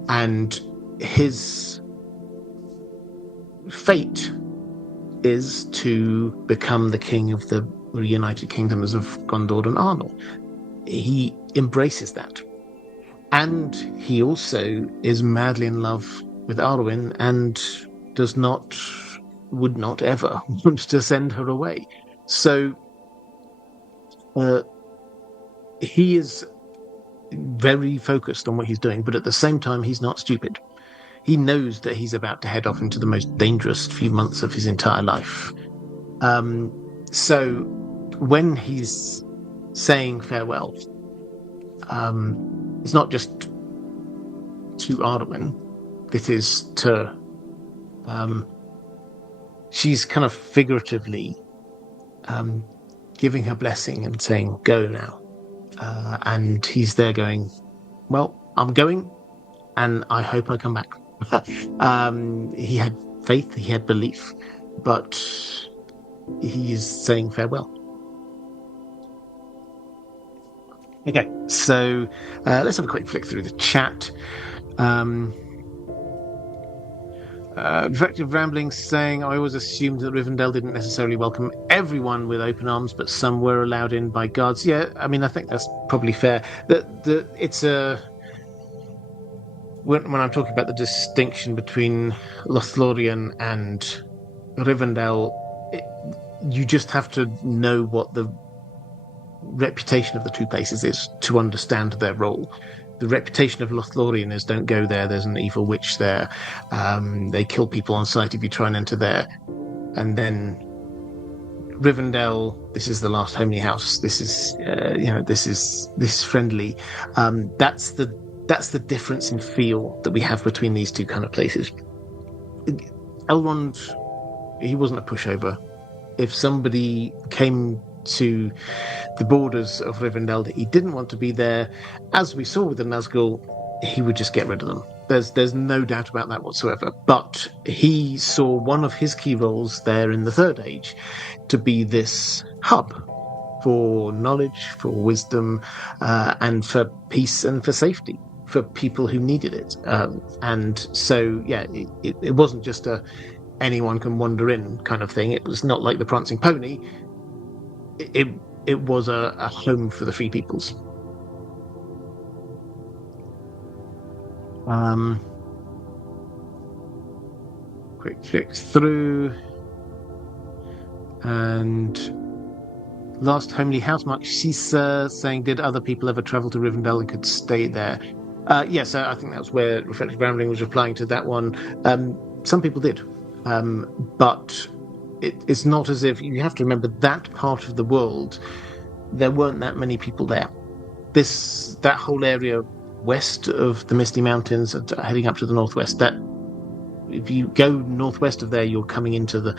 and his fate is to become the king of the reunited kingdoms of Gondor and Arnor. He embraces that. And he also is madly in love with Arwen and would not ever want to send her away. So he is very focused on what he's doing, but at the same time, he's not stupid. He knows that he's about to head off into the most dangerous few months of his entire life. So when he's saying farewell, it's not just to Arwen. It is to... she's kind of figuratively giving her blessing and saying, go now. And he's there going, well, I'm going, and I hope I come back. He had faith, he had belief, but he is saying farewell. Okay, so let's have a quick flick through the chat. Effective Ramblings saying, I always assumed that Rivendell didn't necessarily welcome everyone with open arms, but some were allowed in by guards. Yeah, I mean, I think that's probably fair. It's a... When I'm talking about the distinction between Lothlórien and Rivendell, you just have to know what the reputation of the two places is to understand their role. The reputation of Lothlórien is don't go there, there's an evil witch there. They kill people on sight if you try and enter there. And then Rivendell, this is the last homely house. This is, this is friendly. That's the difference in feel that we have between these two kind of places. Elrond, he wasn't a pushover. If somebody came to the borders of Rivendell that he didn't want to be there, as we saw with the Nazgul, he would just get rid of them. There's no doubt about that whatsoever. But he saw one of his key roles there in the Third Age to be this hub for knowledge, for wisdom, and for peace and for safety for people who needed it. And so, yeah, it wasn't just a anyone can wander in kind of thing. It was not like the Prancing Pony. It was a home for the free peoples. Quick flick through. And last homely house mark, she's saying, did other people ever travel to Rivendell and could stay there? Yes, I think that's where Reflective Rambling was replying to that one. Some people did. But it's not as if, you have to remember that part of the world, there weren't that many people there. That whole area west of the Misty Mountains, heading up to the northwest, that if you go northwest of there, you're coming into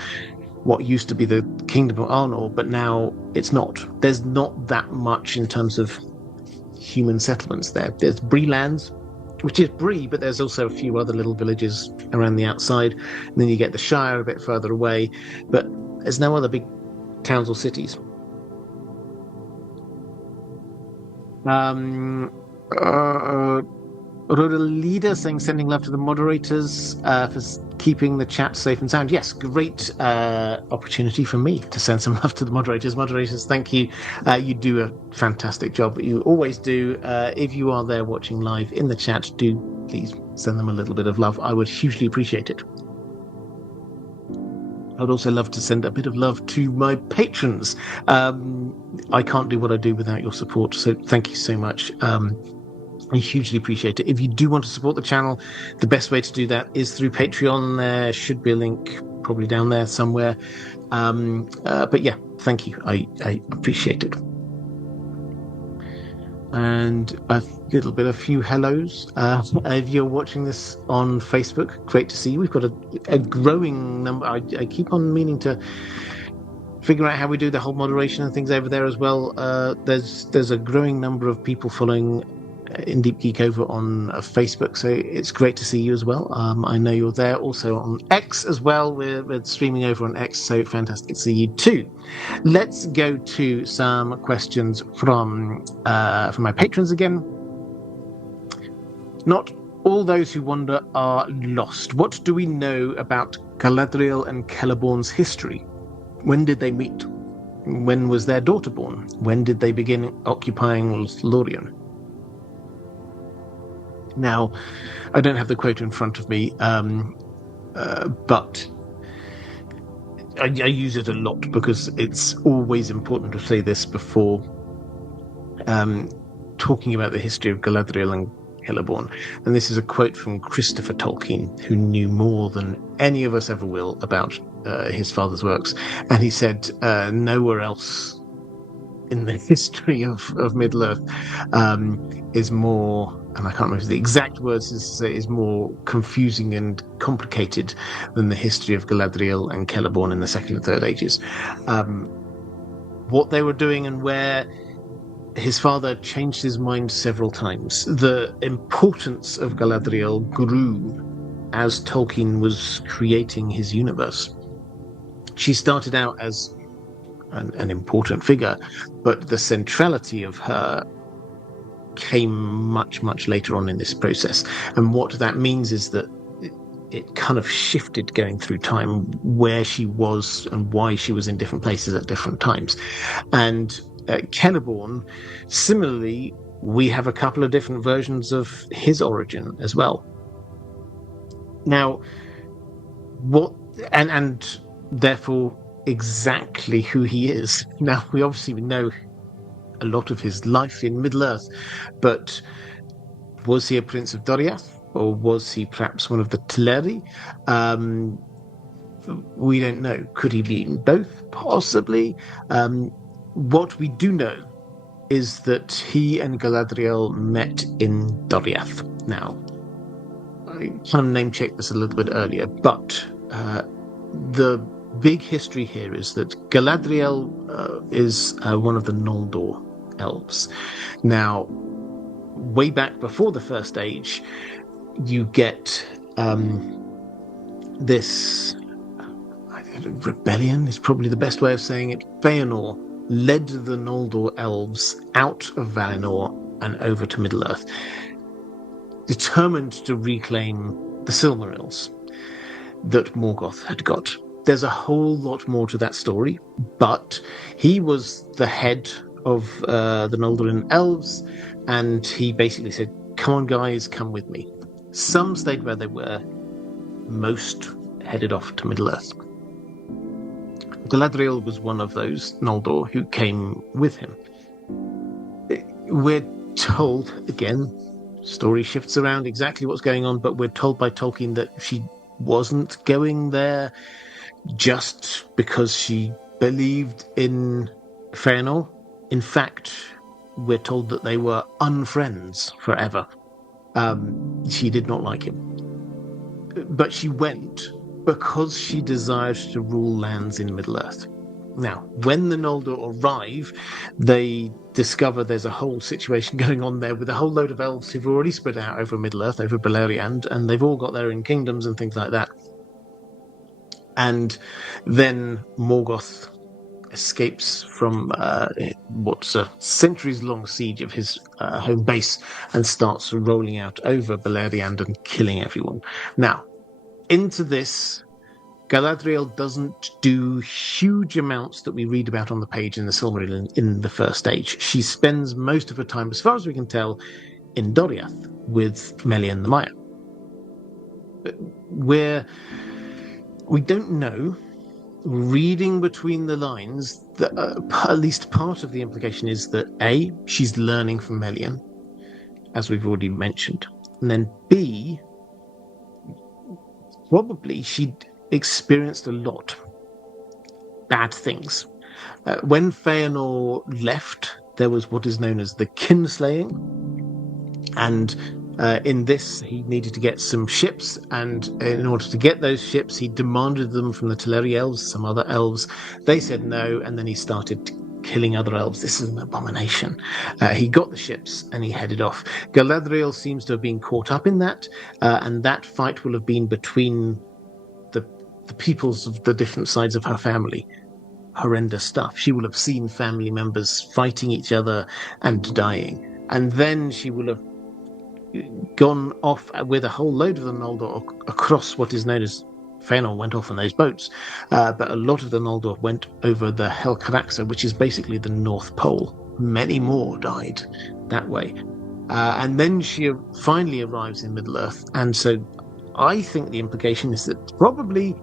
what used to be the Kingdom of Arnor, but now it's not. There's not that much in terms of human settlements there. There's Bree lands, which is Bree, but there's also a few other little villages around the outside. And then you get the Shire a bit further away, but there's no other big towns or cities. Rodalida saying, sending love to the moderators for keeping the chat safe and sound. Yes, great opportunity for me to send some love to the moderators. Moderators, thank you. You do a fantastic job. You always do. If you are there watching live in the chat, do please send them a little bit of love. I would hugely appreciate it. I would also love to send a bit of love to my patrons. I can't do what I do without your support, so thank you so much. I hugely appreciate it. If you do want to support the channel, the best way to do that is through Patreon. There should be a link probably down there somewhere. But yeah, thank you. I appreciate it. And a few hellos. If you're watching this on Facebook, great to see you. We've got a growing number. I keep on meaning to figure out how we do the whole moderation and things over there as well. There's a growing number of people following In Deep Geek over on Facebook, so it's great to see you as well. I know you're there also on X as well. We're streaming over on X, so fantastic to see you too. Let's go to some questions from my patrons again. Not all those who wander are lost. What do we know about Galadriel and Celeborn's history? When did they meet? When was their daughter born? When did they begin occupying Lothlórien? Now, I don't have the quote in front of me, but I use it a lot because it's always important to say this before talking about the history of Galadriel and Celeborn. And this is a quote from Christopher Tolkien, who knew more than any of us ever will about his father's works. And he said, nowhere else in the history of Middle-earth is more, and I can't remember the exact words to say, is more confusing and complicated than the history of Galadriel and Celeborn in the Second and Third Ages. What they were doing and where his father changed his mind several times. The importance of Galadriel grew as Tolkien was creating his universe. She started out as an important figure, but the centrality of her came much, much later on in this process. And what that means is that it kind of shifted going through time where she was and why she was in different places at different times. And Celeborn, similarly, we have a couple of different versions of his origin as well. Now, what and therefore exactly who he is. Now, we obviously know a lot of his life in Middle-earth, but was he a prince of Doriath, or was he perhaps one of the Teleri? We don't know. Could he be in both? Possibly. What we do know is that he and Galadriel met in Doriath. Now, I kind of name-checked this a little bit earlier, but the big history here is that Galadriel is one of the Noldor elves. Now, way back before the First Age, you get this rebellion is probably the best way of saying it. Feanor led the Noldor elves out of Valinor and over to Middle-earth, determined to reclaim the Silmarils that Morgoth had got. There's a whole lot more to that story, but he was the head of the Noldorin elves, and he basically said, "Come on, guys, come with me." Some stayed where they were. Most headed off to Middle-earth. Galadriel was one of those Noldor who came with him. We're told, again, story shifts around exactly what's going on, but we're told by Tolkien that she wasn't going there just because she believed in Feanor. In fact, we're told that they were unfriends forever. She did not like him. But she went because she desired to rule lands in Middle-earth. Now, when the Noldor arrive, they discover there's a whole situation going on there with a whole load of elves who've already spread out over Middle-earth, over Beleriand, and they've all got their own kingdoms and things like that. And then Morgoth escapes from what's a centuries-long siege of his home base and starts rolling out over Beleriand and killing everyone. Now, into this, Galadriel doesn't do huge amounts that we read about on the page in the Silmarillion in the First Age. She spends most of her time, as far as we can tell, in Doriath with Melian the Maya. We don't know. Reading between the lines, that, at least part of the implication is that A, she's learning from Melian, as we've already mentioned, and then B, probably she'd experienced a lot bad things. When Feanor left, there was what is known as the kinslaying, and in this, he needed to get some ships, and in order to get those ships, he demanded them from the Teleri elves, some other elves. They said no, and then he started killing other elves. This is an abomination. He got the ships, and he headed off. Galadriel seems to have been caught up in that, and that fight will have been between the peoples of the different sides of her family. Horrendous stuff. She will have seen family members fighting each other and dying. And then she will have gone off with a whole load of the Noldor across what is known as Feanor went off on those boats, but a lot of the Noldor went over the Helcaraxa, which is basically the North Pole. Many more died that way. And then she finally arrives in Middle-earth, and so I think the implication is that probably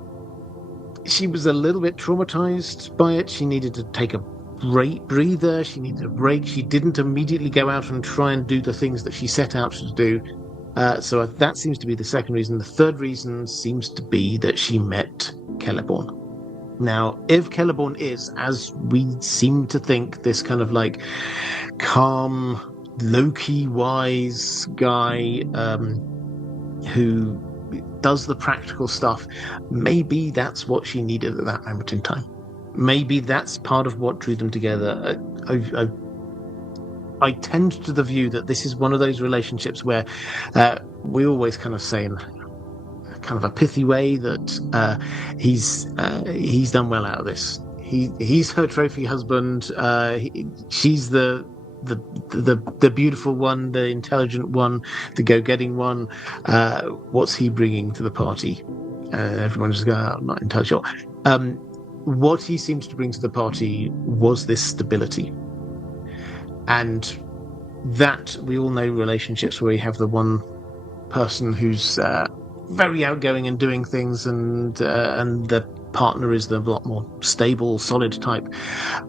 she was a little bit traumatized by it. She needed to take a breather. She needed a break. She didn't immediately go out and try and do the things that she set out to do. So that seems to be the second reason. The third reason seems to be that she met Celeborn. Now, if Celeborn is, as we seem to think, this kind of like calm, low-key wise guy who does the practical stuff, maybe that's what she needed at that moment in time. Maybe that's part of what drew them together. I tend to the view that this is one of those relationships where we always kind of say in kind of a pithy way that he's done well out of this. He's her trophy husband. She's the beautiful one, the intelligent one, the go-getting one. What's he bringing to the party? Everyone's just going, I'm not entirely sure. What he seems to bring to the party was this stability. And that, we all know relationships where you have the one person who's very outgoing and doing things, and the partner is the lot more stable, solid type.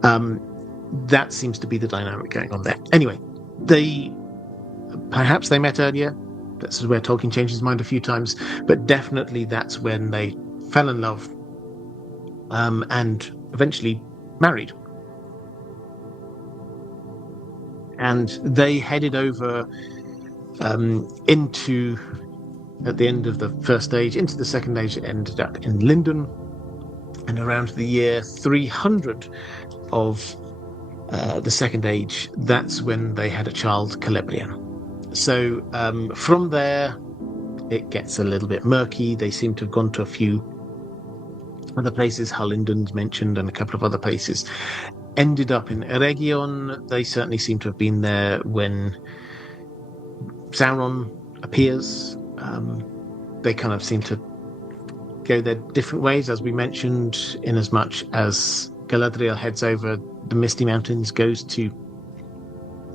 That seems to be the dynamic going on there. Anyway, perhaps they met earlier. That's where Tolkien changed his mind a few times, but definitely that's when they fell in love and eventually married. And they headed over into, at the end of the First Age, into the Second Age. It ended up in Lindon, and around the year 300 of the Second Age, that's when they had a child, Celebrian. So from there, it gets a little bit murky. They seem to have gone to a few other places. Hullindon's mentioned, and a couple of other places. Ended up in Eregion. They certainly seem to have been there when Sauron appears. They kind of seem to go their different ways, as we mentioned, in as much as Galadriel heads over the Misty Mountains, goes to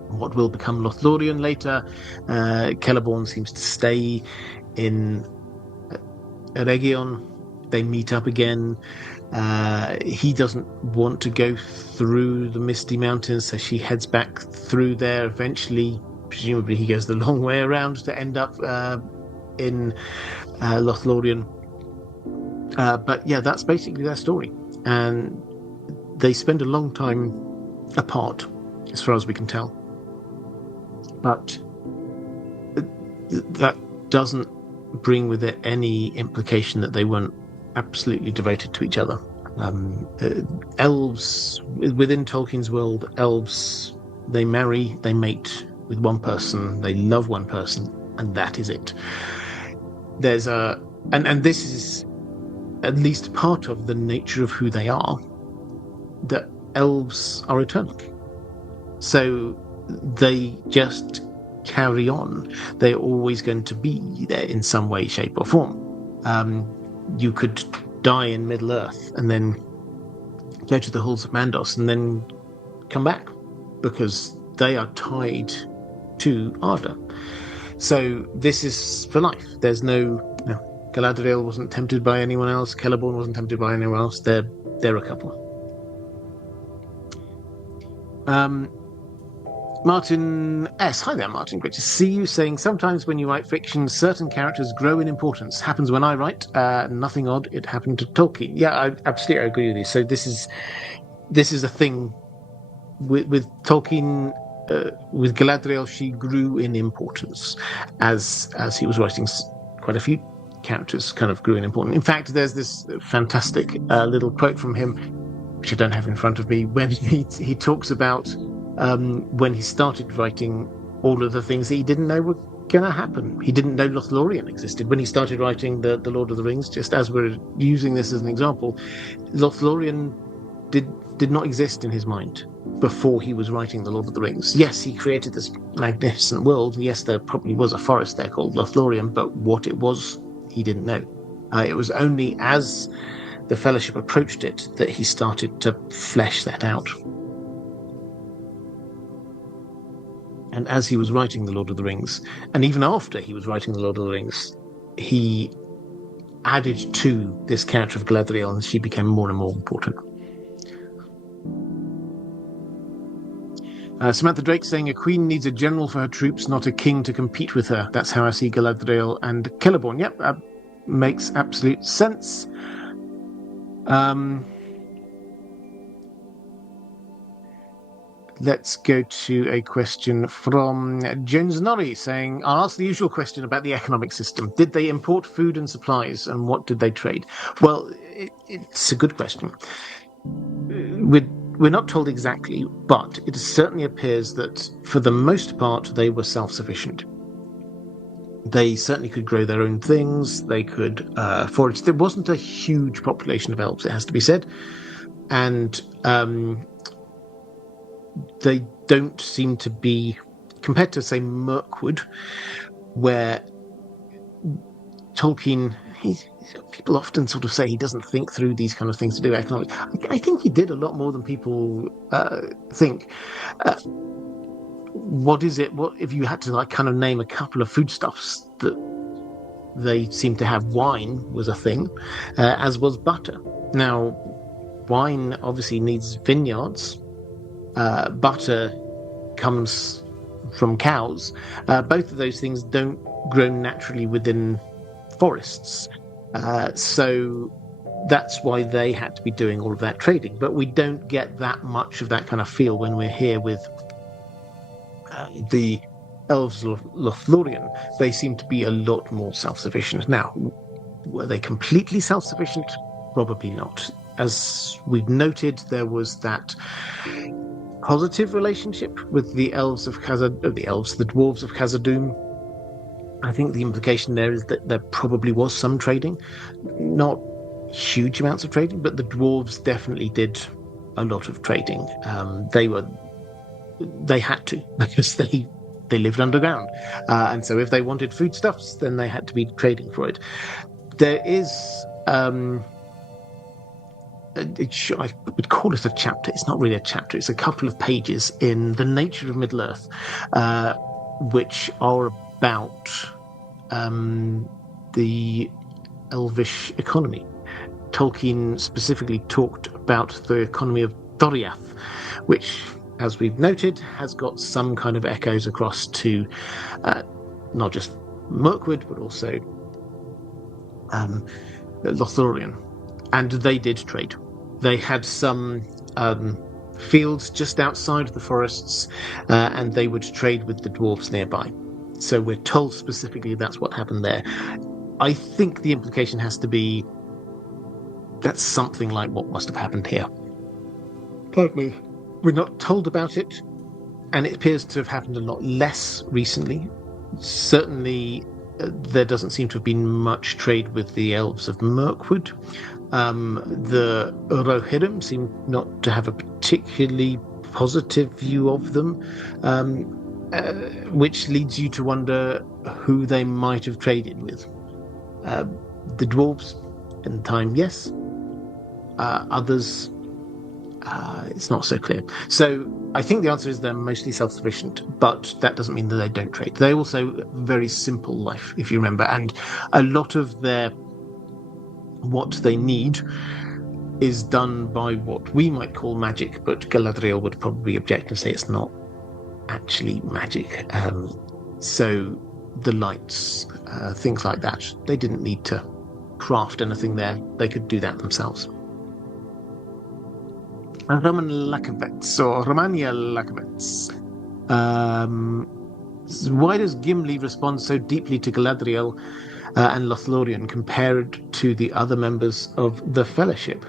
what will become Lothlórien later. Celeborn seems to stay in Eregion. They meet up again. He doesn't want to go through the Misty Mountains, so she heads back through there. Eventually, presumably he goes the long way around to end up in Lothlórien. But yeah, that's basically their story. And they spend a long time apart, as far as we can tell. But that doesn't bring with it any implication that they weren't absolutely devoted to each other. Elves, within Tolkien's world, elves, they marry, they mate with one person, they love one person, and that is it. There's and this is at least part of the nature of who they are, that elves are eternal. So they just carry on. They're always going to be there in some way, shape, or form. You could die in Middle-earth and then go to the halls of Mandos and then come back, because they are tied to Arda. So this is for life. There's no Galadriel wasn't tempted by anyone else. Celeborn wasn't tempted by anyone else. They're a couple. Martin S. Hi there, Martin. Great to see you. Saying, sometimes when you write fiction, certain characters grow in importance. Happens when I write. Nothing odd. It happened to Tolkien. Yeah, I absolutely agree with you. So this is a thing with Tolkien. With Galadriel, she grew in importance as he was writing. Quite a few characters kind of grew in importance. In fact, there's this fantastic little quote from him, which I don't have in front of me, when he talks about when he started writing all of the things that he didn't know were going to happen. He didn't know Lothlórien existed. When he started writing the Lord of the Rings, just as we're using this as an example, Lothlórien did not exist in his mind before he was writing the Lord of the Rings. Yes, he created this magnificent world. Yes, there probably was a forest there called Lothlórien, but what it was, he didn't know. It was only as the Fellowship approached it that he started to flesh that out. And as he was writing the Lord of the Rings, and even after he was writing the Lord of the Rings, he added to this character of Galadriel, and she became more and more important. Samantha Drake saying, a queen needs a general for her troops, not a king to compete with her. That's how I see Galadriel and Celeborn. Yep, that makes absolute sense. Let's go to a question from Jones Norrie saying, I'll ask the usual question about the economic system. Did they import food and supplies, and what did they trade? Well, it's a good question. We're not told exactly, but it certainly appears that for the most part they were self-sufficient. They certainly could grow their own things. They could forage. There wasn't a huge population of elves, it has to be said. And they don't seem to be, compared to, say, Mirkwood, where Tolkien, people often sort of say he doesn't think through these kind of things to do economics. I think he did a lot more than people think. What is it? What if you had to kind of name a couple of foodstuffs that they seem to have? Wine was a thing, as was butter. Now, wine obviously needs vineyards. Butter comes from cows. Both of those things don't grow naturally within forests. So that's why they had to be doing all of that trading. But we don't get that much of that kind of feel when we're here with the elves of Lothlórien. They seem to be a lot more self-sufficient. Now, were they completely self-sufficient? Probably not. As we've noted, there was that positive relationship with the dwarves of Khazad-dûm. I think the implication there is that there probably was some trading, not huge amounts of trading, but the dwarves definitely did a lot of trading. They had to because they lived underground, and so if they wanted foodstuffs, then they had to be trading for it. There is I would call it a chapter. It's not really a chapter. It's a couple of pages in The Nature of Middle Earth, which are about the elvish economy. Tolkien specifically talked about the economy of Doriath, which, as we've noted, has got some kind of echoes across to not just Mirkwood, but also Lothlórien. And they did trade. They had some fields just outside the forests, and they would trade with the dwarves nearby. So we're told specifically that's what happened there. I think the implication has to be that's something like what must have happened here. Pardon me. We're not told about it, and it appears to have happened a lot less recently. Certainly, there doesn't seem to have been much trade with the elves of Mirkwood. The Rohirrim seem not to have a particularly positive view of them, which leads you to wonder who they might have traded with. The dwarves, in time, yes. Others, it's not so clear. So I think the answer is they're mostly self-sufficient, but that doesn't mean that they don't trade. They also very simple life, if you remember, and a lot of their what they need is done by what we might call magic, but Galadriel would probably object and say it's not actually magic. So the lights, things like that, they didn't need to craft anything there. They could do that themselves. Roman Lakovets, or Romania Lakovets. Why does Gimli respond so deeply to Galadriel and Lothlórien compared to the other members of the Fellowship?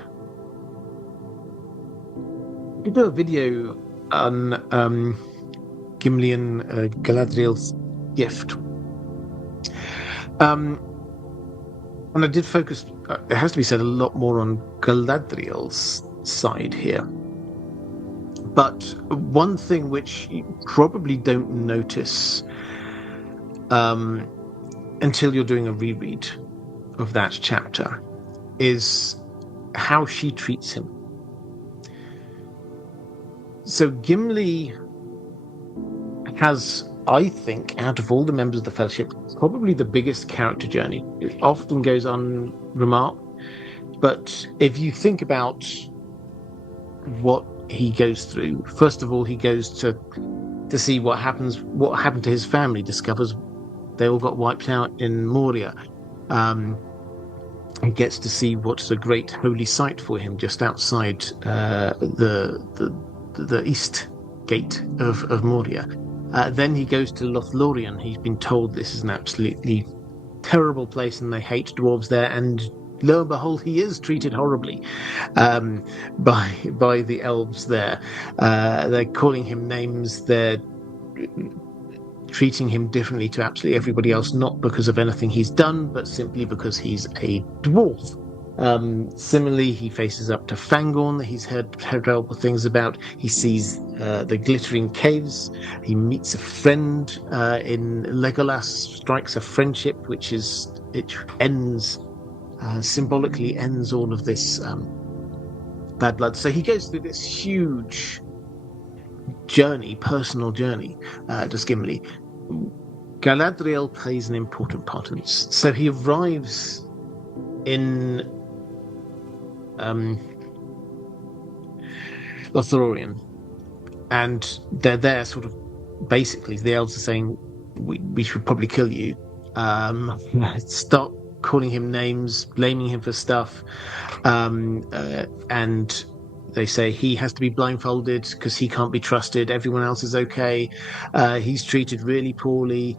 We did a video on Gimli and Galadriel's gift. And I did focus, it has to be said, a lot more on Galadriel's side here. But one thing which you probably don't notice until you're doing a reread of that chapter is how she treats him. So Gimli has, I think, out of all the members of the Fellowship, probably the biggest character journey. It often goes unremarked, but if you think about what he goes through, first of all, he goes to see what happened to his family, discovers they all got wiped out in Moria. He gets to see what's a great holy site for him just outside the east gate of Moria. Then he goes to Lothlórien. He's been told this is an absolutely terrible place and they hate dwarves there, and lo and behold, he is treated horribly by the elves there. They're calling him names. They're treating him differently to absolutely everybody else, not because of anything he's done, but simply because he's a dwarf. Similarly, he faces up to Fangorn that he's heard terrible things about. He sees the glittering caves. He meets a friend in Legolas, strikes a friendship, which ends symbolically ends all of this bad blood. So he goes through this huge journey, personal journey, does Gimli. Galadriel plays an important part in this. So he arrives in Lothlórien, and they're there sort of basically the elves are saying we should probably kill you. Stop calling him names, blaming him for stuff, and they say he has to be blindfolded because he can't be trusted. Everyone else is okay. He's treated really poorly.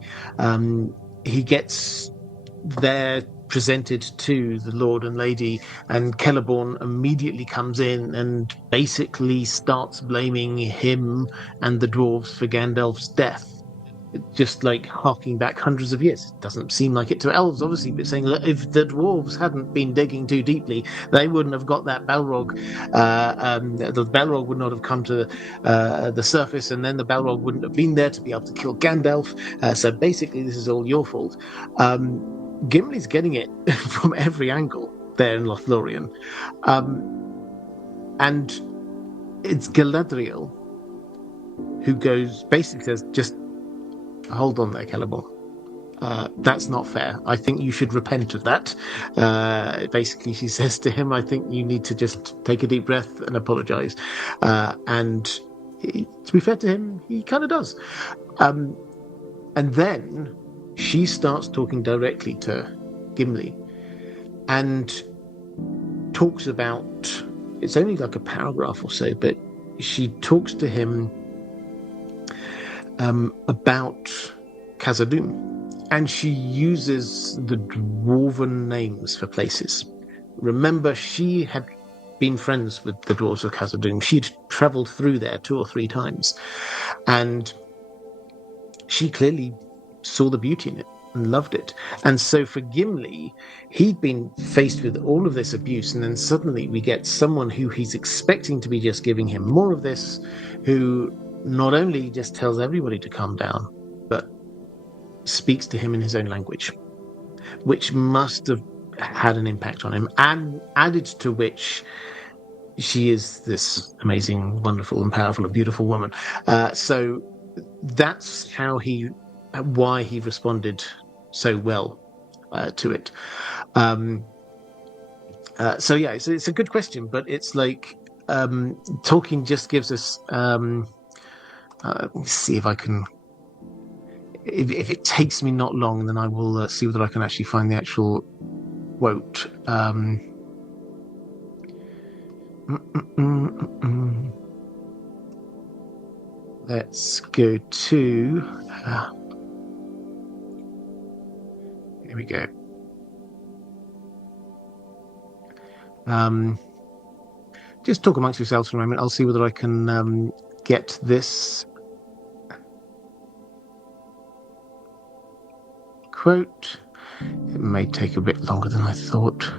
He gets there presented to the Lord and Lady, and Celeborn immediately comes in and basically starts blaming him and the dwarves for Gandalf's death. just like harking back hundreds of years. It doesn't seem like it to elves, obviously, but saying that if the dwarves hadn't been digging too deeply, they wouldn't have got that Balrog. The Balrog would not have come to the surface, and then the Balrog wouldn't have been there to be able to kill Gandalf. So basically, this is all your fault. Gimli's getting it from every angle there in Lothlórien. And it's Galadriel who basically says, just hold on there, Celeborn. That's not fair. I think you should repent of that. Basically, she says to him, I think you need to just take a deep breath and apologize. And to be fair to him, he kind of does. And then she starts talking directly to Gimli and talks about, it's only like a paragraph or so, but she talks to him about Khazad-dûm, and she uses the dwarven names for places. Remember, she had been friends with the dwarves of Khazad-dûm. She'd travelled through there 2 or 3 times, and she clearly saw the beauty in it and loved it. And so for Gimli, he'd been faced with all of this abuse, and then suddenly we get someone who he's expecting to be just giving him more of this, who not only just tells everybody to calm down, but speaks to him in his own language, which must have had an impact on him, and added to which she is this amazing, wonderful, and powerful and beautiful woman. So that's why he responded so well to it. So yeah, it's a good question, but it's like Tolkien just gives us. Let me see if I can. If it takes me not long, then I will see whether I can actually find the actual quote. Let's go to. Here we go. Just talk amongst yourselves for a moment. I'll see whether I can get this quote. It may take a bit longer than I thought.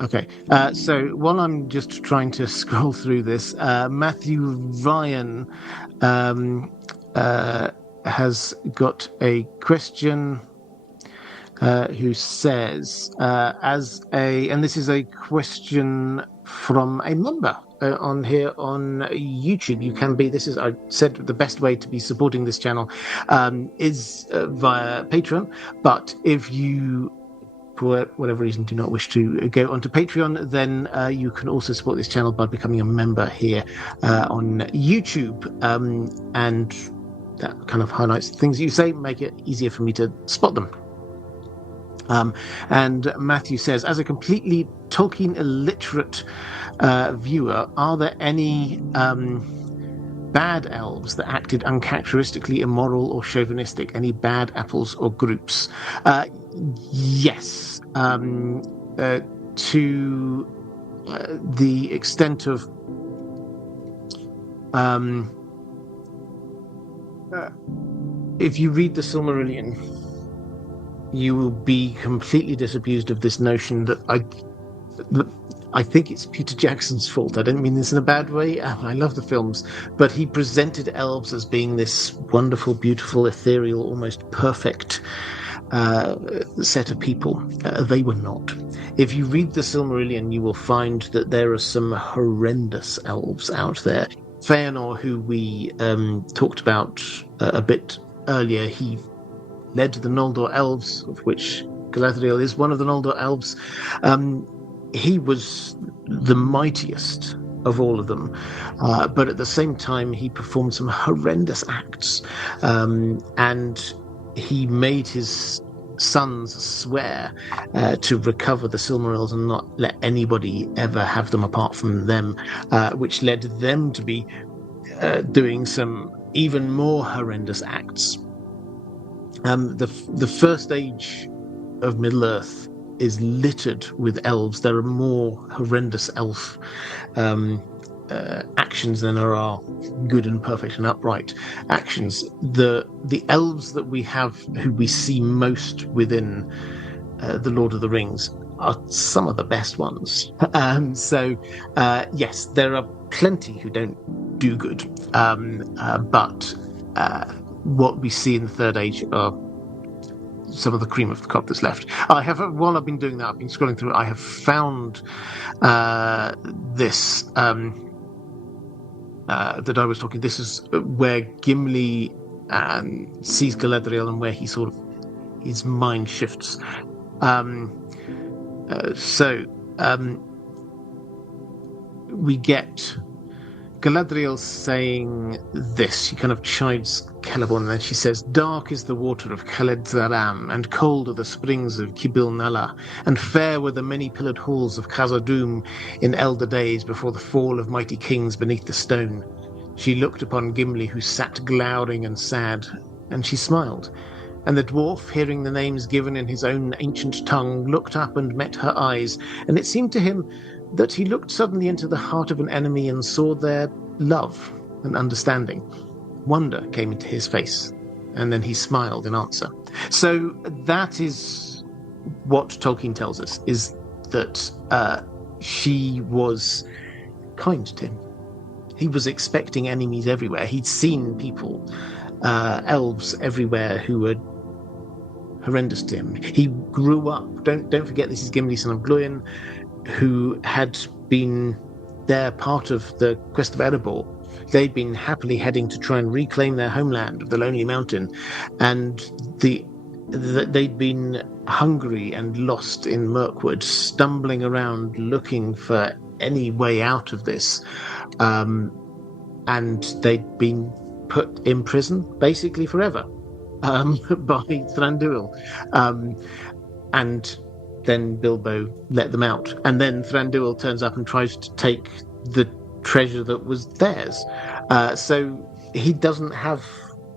Okay, so while I'm just trying to scroll through this, Matthew Ryan has got a question who says, and this is a question from a member on here on YouTube. You can be, I said the best way to be supporting this channel is via Patreon, but if you, for whatever reason, do not wish to go onto Patreon, then you can also support this channel by becoming a member here on YouTube. And that kind of highlights the things you say, make it easier for me to spot them. And Matthew says, as a completely Tolkien illiterate viewer, are there any bad elves that acted uncharacteristically immoral or chauvinistic? Any bad apples or groups? Yes. To the extent of if you read the Silmarillion, you will be completely disabused of this notion that I think it's Peter Jackson's fault. I don't mean this in a bad way. I love the films, but he presented elves as being this wonderful, beautiful, ethereal, almost perfect set of people. They were not. If you read the Silmarillion, you will find that there are some horrendous elves out there. Feanor, who we talked about a bit earlier, he led the Noldor elves, of which Galadriel is one of the Noldor elves. He was the mightiest of all of them, but at the same time, he performed some horrendous acts, and he made his sons swear to recover the Silmarils and not let anybody ever have them apart from them, which led them to be doing some even more horrendous acts. The first age of Middle-earth is littered with elves. There are more horrendous elf actions than there are good and perfect and upright actions. The elves that we have, who we see most within the Lord of the Rings, are some of the best ones. Yes, there are plenty who don't do good, but what we see in the Third Age are some of the cream of the crop that's left. While I've been doing that, I've been scrolling through. I have found this that I was talking. This is where Gimli sees Galadriel and where he sort of his mind shifts. We get Galadriel saying this. She kind of chides Celeborn, and then she says, "Dark is the water of Khaled Zaram, and cold are the springs of Kibil Nala, and fair were the many-pillared halls of Khazad-dûm in elder days before the fall of mighty kings beneath the stone." She looked upon Gimli, who sat glowering and sad, and she smiled. And the dwarf, hearing the names given in his own ancient tongue, looked up and met her eyes, and it seemed to him that he looked suddenly into the heart of an enemy and saw there love and understanding. Wonder came into his face, and then he smiled in answer. So that is what Tolkien tells us, is that she was kind to him. He was expecting enemies everywhere. He'd seen people, elves everywhere, who were horrendous to him. He grew up. Don't forget, this is Gimli, son of Glúin, who had been there part of the quest of Erebor. They'd been happily heading to try and reclaim their homeland of the Lonely Mountain, and they'd been hungry and lost in Mirkwood, stumbling around looking for any way out of this. And they'd been put in prison basically forever by Thranduil. And then Bilbo let them out. And then Thranduil turns up and tries to take the treasure that was theirs. So he doesn't have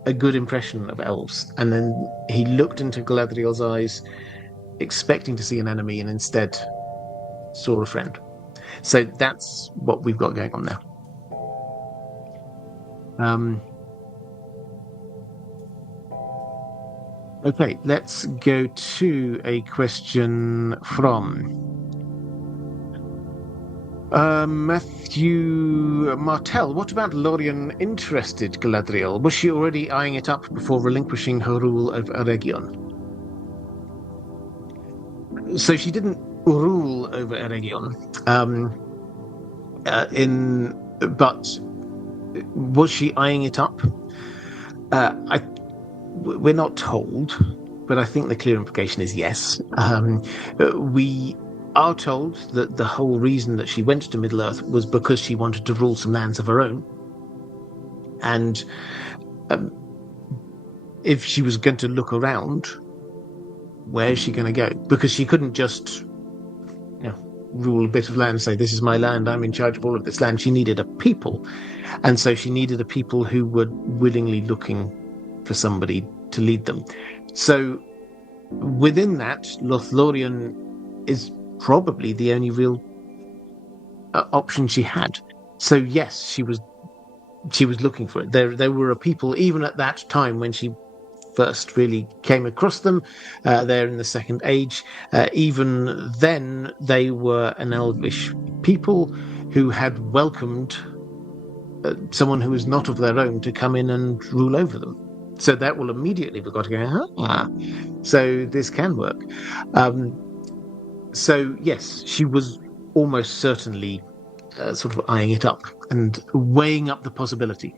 a good impression of elves. And then he looked into Galadriel's eyes, expecting to see an enemy, and instead saw a friend. So that's what we've got going on now. Okay, let's go to a question from Matthew Martell. What about Lórien interested Galadriel? Was she already eyeing it up before relinquishing her rule over Eregion? So she didn't rule over Eregion, but was she eyeing it up? We're not told, but I think the clear implication is yes. We are told that the whole reason that she went to Middle-earth was because she wanted to rule some lands of her own. And if she was going to look around, where is she going to go? Because she couldn't just rule a bit of land and say, this is my land, I'm in charge of all of this land. She needed a people. And so she needed a people who were willingly looking for somebody to lead them. So within that, Lothlórien is probably the only real option she had. So yes, she was looking for it. There were a people, even at that time when she first really came across them, there in the Second Age, even then they were an elvish people who had welcomed someone who was not of their own to come in and rule over them. So that will immediately be got to go, so this can work. So yes, she was almost certainly sort of eyeing it up and weighing up the possibility.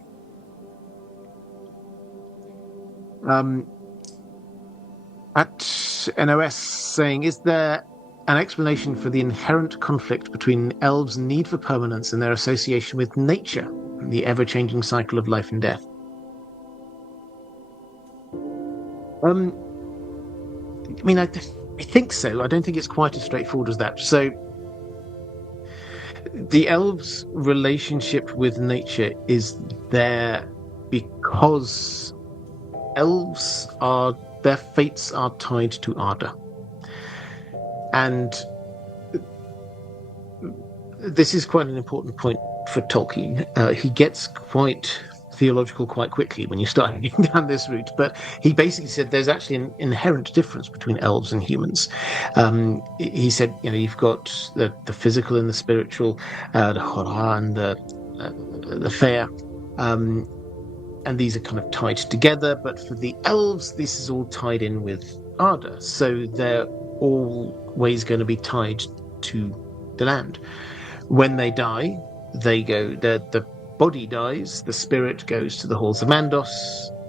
At NOS saying, is there an explanation for the inherent conflict between elves' need for permanence and their association with nature and the ever-changing cycle of life and death? I mean, I think so. I don't think it's quite as straightforward as that. So the elves' relationship with nature is there because elves their fates are tied to Arda. And this is quite an important point for Tolkien. He gets quite theological quite quickly when you start going down this route, but he basically said there's actually an inherent difference between elves and humans. He said, you've got the physical and the spiritual, the horror and the fair, and these are kind of tied together. But for the elves, this is all tied in with Arda, so they're always going to be tied to the land. When they die, the body dies, the spirit goes to the halls of Mandos,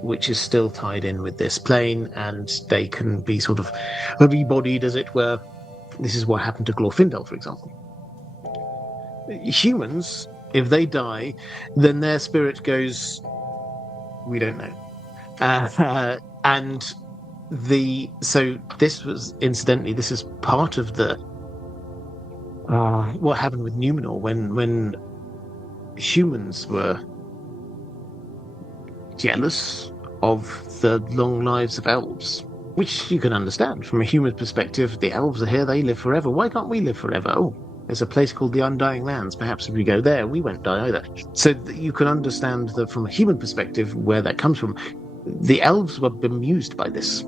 which is still tied in with this plane, and they can be sort of rebodied, as it were. This is what happened to Glorfindel, for example. Humans, if they die, then their spirit goes, we don't know. And so this was, incidentally, this is part of the what happened with Numenor when humans were jealous of the long lives of elves, which you can understand from a human perspective. The elves are here, they live forever. Why can't we live forever? Oh, there's a place called the Undying Lands. Perhaps if we go there, we won't die either. So you can understand that from a human perspective where that comes from. The elves were bemused by this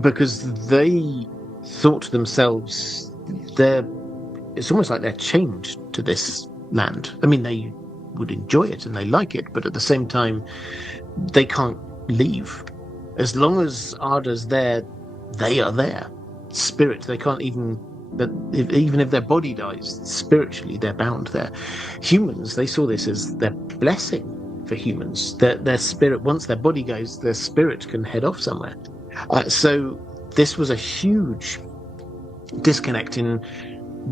because they thought to themselves, it's almost like they're chained to this land. I mean, they would enjoy it and they like it, but at the same time, they can't leave. As long as Arda's there, they are there. Spirit, they can't even if their body dies, spiritually, they're bound there. Humans, they saw this as their blessing for humans. Their spirit, once their body goes, their spirit can head off somewhere. So this was a huge disconnect in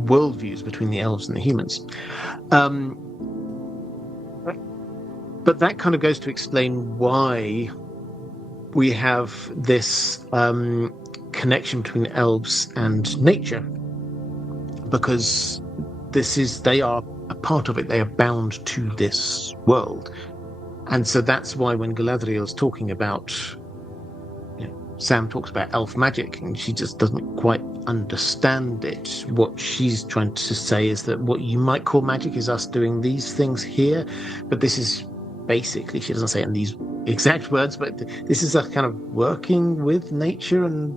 worldviews between the elves and the humans. But that kind of goes to explain why we have this connection between elves and nature, because they are a part of it. They are bound to this world. And so that's why when Galadriel's talking about, Sam talks about elf magic, and she just doesn't quite understand it. What she's trying to say is that what you might call magic is us doing these things here, but this is basically, she doesn't say it in these exact words, but this is a kind of working with nature and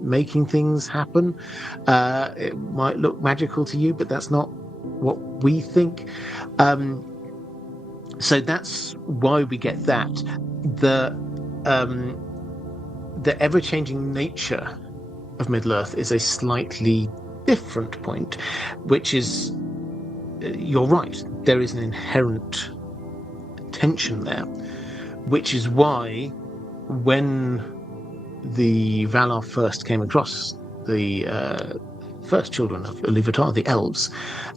making things happen. It might look magical to you, but that's not what we think. So that's why we get that. The ever-changing nature of Middle-earth is a slightly different point, which is, you're right, there is an inherent tension there, which is why when the Valar first came across the first children of Ilúvatar, the elves,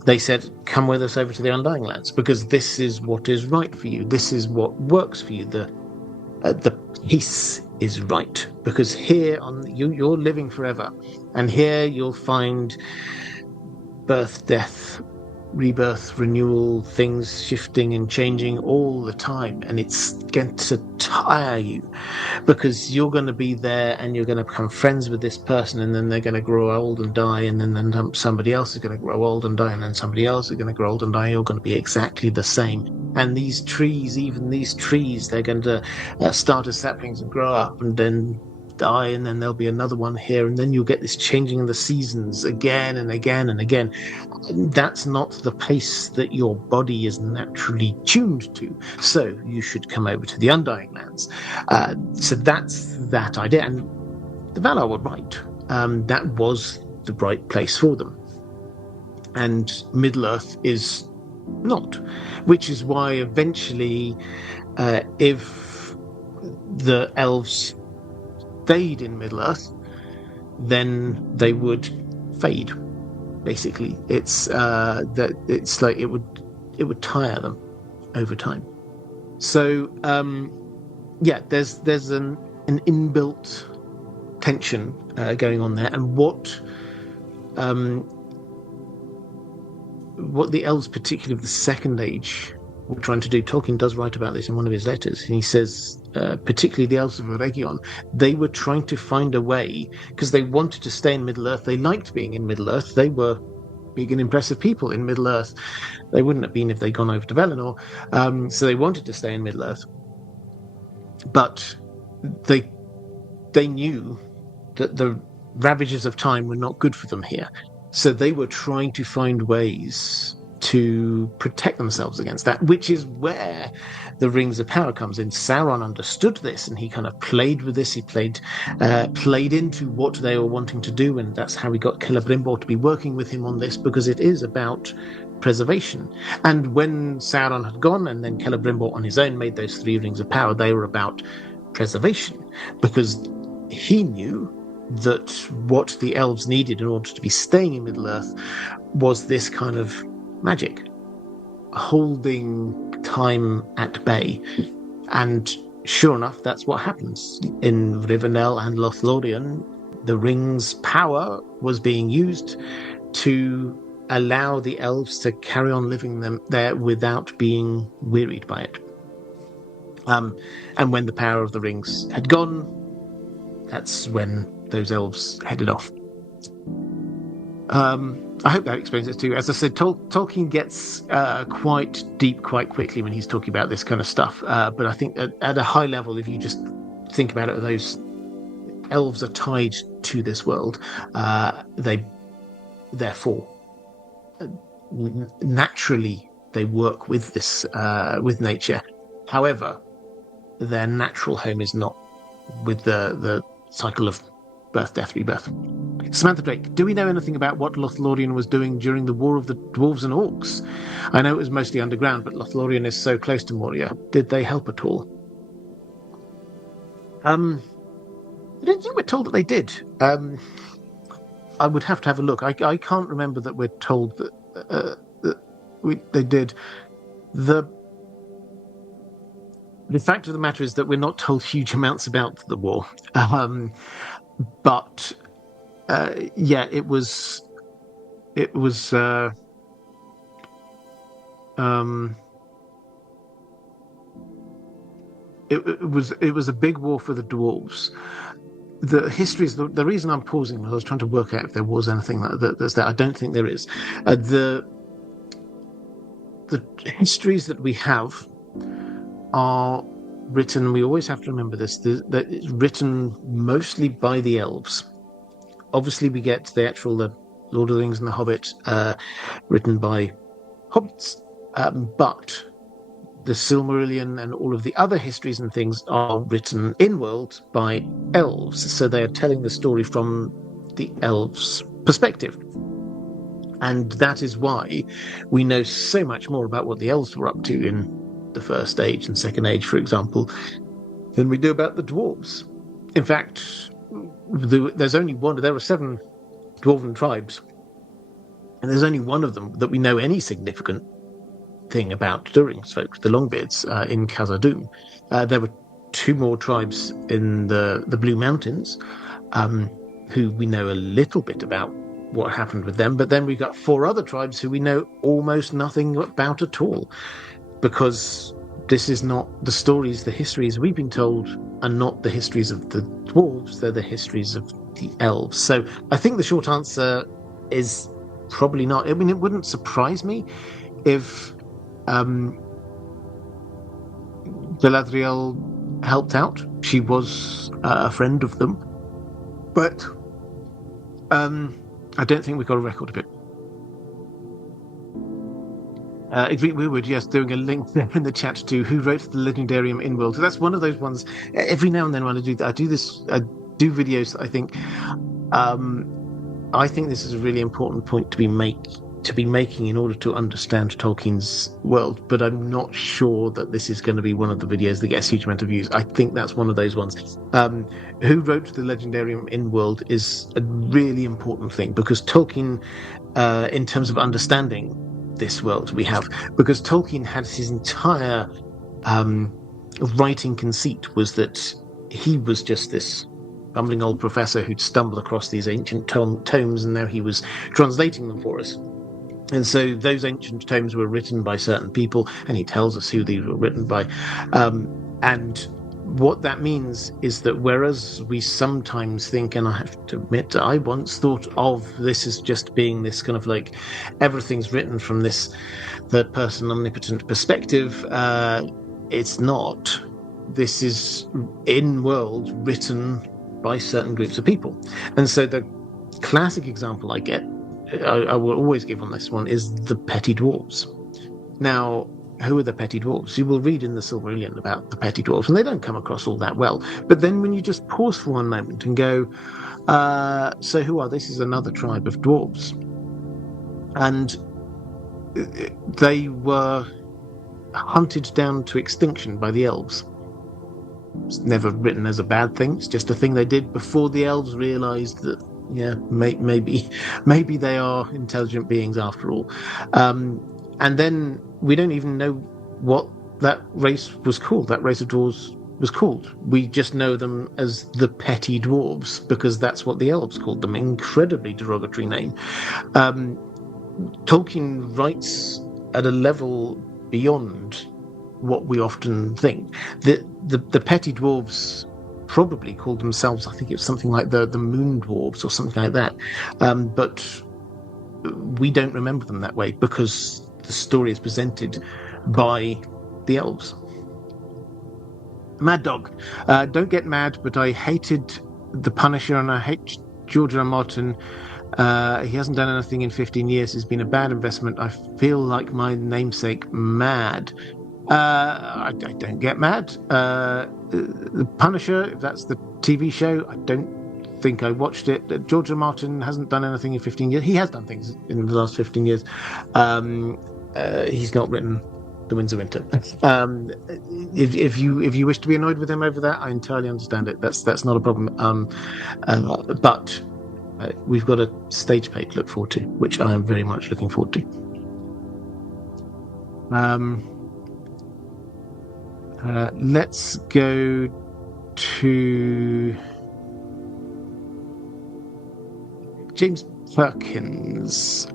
they said, come with us over to the Undying Lands, because this is what is right for you. This is what works for you. The peace is right, because here you're living forever, and here you'll find birth, death, rebirth, renewal, things shifting and changing all the time, and it's going to tire you because you're going to be there and you're going to become friends with this person, and then they're going to grow old and die, and then somebody else is going to grow old and die, and then somebody else is going to grow old and die. You're going to be exactly the same. And these trees, they're going to start as saplings and grow up and then die, and then there'll be another one here, and then you'll get this changing of the seasons again and again and again. That's not the pace that your body is naturally tuned to. So you should come over to the Undying Lands. So that's that idea. And the Valar were right. That was the right place for them. And Middle-earth is not, which is why eventually, if the elves stayed in Middle-earth, then they would fade. Basically, it's like it would tire them over time. So there's an inbuilt tension going on there, and what the elves, particularly of the Second Age, we're trying to do. Tolkien does write about this in one of his letters. He says, particularly the elves of Eregion, they were trying to find a way, because they wanted to stay in Middle-earth. They liked being in Middle-earth. They were big and impressive people in Middle-earth. They wouldn't have been if they'd gone over to Valinor. So they wanted to stay in Middle-earth. But they knew that the ravages of time were not good for them here. So they were trying to find ways to protect themselves against that, which is where the Rings of Power comes in. Sauron understood this, and he kind of played with this. He played into what they were wanting to do, and that's how he got Celebrimbor to be working with him on this, because it is about preservation. And when Sauron had gone, and then Celebrimbor on his own made those 3 Rings of Power, they were about preservation, because he knew that what the elves needed in order to be staying in Middle-earth was this kind of magic, holding time at bay. And sure enough, that's what happens. In Rivendell and Lothlórien, the ring's power was being used to allow the elves to carry on living them there without being wearied by it. And when the power of the rings had gone, that's when those elves headed off. I hope that explains it too. As I said, Tolkien gets quite deep quite quickly when he's talking about this kind of stuff. But I think at a high level, if you just think about it, those elves are tied to this world. They therefore naturally they work with this with nature. However, their natural home is not with the cycle of birth, death, rebirth. Samantha Drake, do we know anything about what Lothlórien was doing during the War of the Dwarves and Orcs? I know it was mostly underground, but Lothlórien is so close to Moria. Did they help at all? I don't think we're told that they did. I would have to have a look. I can't remember that we're told that they did. The fact of the matter is that we're not told huge amounts about the war. But yeah, it was a big war for the dwarves. The histories. The reason I'm pausing was I was trying to work out if there was anything that's there. I don't think there is. The histories that we have are written. We always have to remember this. That it's written mostly by the elves. Obviously, we get the Lord of the Rings and the Hobbit written by hobbits, but the Silmarillion and all of the other histories and things are written in-world by elves. So they are telling the story from the elves' perspective. And that is why we know so much more about what the elves were up to in the First Age and Second Age, for example, than we do about the dwarves. In fact, there's only one. There are 7 dwarven tribes, and there's only one of them that we know any significant thing about Durin's folk, the Longbeards, in Khazad-dûm. There were 2 more tribes in the Blue Mountains, who we know a little bit about what happened with them, but then we've got 4 other tribes who we know almost nothing about at all, because this is not the stories, the histories we've been told are not the histories of the dwarves, they're the histories of the elves. So I think the short answer is probably not. I mean, it wouldn't surprise me if Galadriel helped out. She was a friend of them, but I don't think we've got a record of it. We were just doing a link there in the chat to who wrote the Legendarium in world. So that's one of those ones. Every now and then when I do videos, I think this is a really important point to be making in order to understand Tolkien's world, but I'm not sure that this is going to be one of the videos that gets a huge amount of views. I think that's one of those ones. Who wrote the Legendarium in world is a really important thing, because Tolkien, in terms of understanding this world we have, because Tolkien had his entire writing conceit was that he was just this bumbling old professor who'd stumbled across these ancient tomes, and now he was translating them for us. And so those ancient tomes were written by certain people, and he tells us who these were written by. And what that means is that whereas we sometimes think, and I have to admit, I once thought of this as just being this kind of like everything's written from this third person omnipotent perspective, it's not. This is in world written by certain groups of people. And so the classic example I will always give on this one is the petty dwarves. Now, who are the petty dwarves? You will read in the Silmarillion about the petty dwarves, and they don't come across all that well. But then when you just pause for one moment and go, so who are this? Is another tribe of dwarves. And they were hunted down to extinction by the elves. It's never written as a bad thing. It's just a thing they did before the elves realized that, yeah, maybe they are intelligent beings after all. And then we don't even know what that race was called. That race of dwarves was called. We just know them as the petty dwarves because that's what the elves called them. Incredibly derogatory name. Tolkien writes at a level beyond what we often think. The petty dwarves probably called themselves, I think it's something like the moon dwarves or something like that. But we don't remember them that way because the story is presented by the elves. Mad Dog. Don't get mad, but I hated The Punisher and I hate George R. R. Martin. He hasn't done anything in 15 years. It's been a bad investment. I feel like my namesake mad. I don't get mad. The Punisher, if that's the TV show, I don't think I watched it. George R. R. Martin hasn't done anything in 15 years. He has done things in the last 15 years. He's not written The Winds of Winter. If you wish to be annoyed with him over that, I entirely understand it. That's not a problem. But we've got a stage play to look forward to, which I am very much looking forward to. Let's go to James Perkins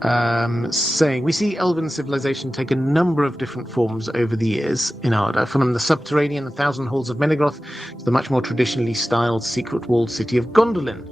saying, we see elven civilization take a number of different forms over the years in Arda, from the subterranean the Thousand Halls of Menegroth to the much more traditionally styled secret-walled city of Gondolin.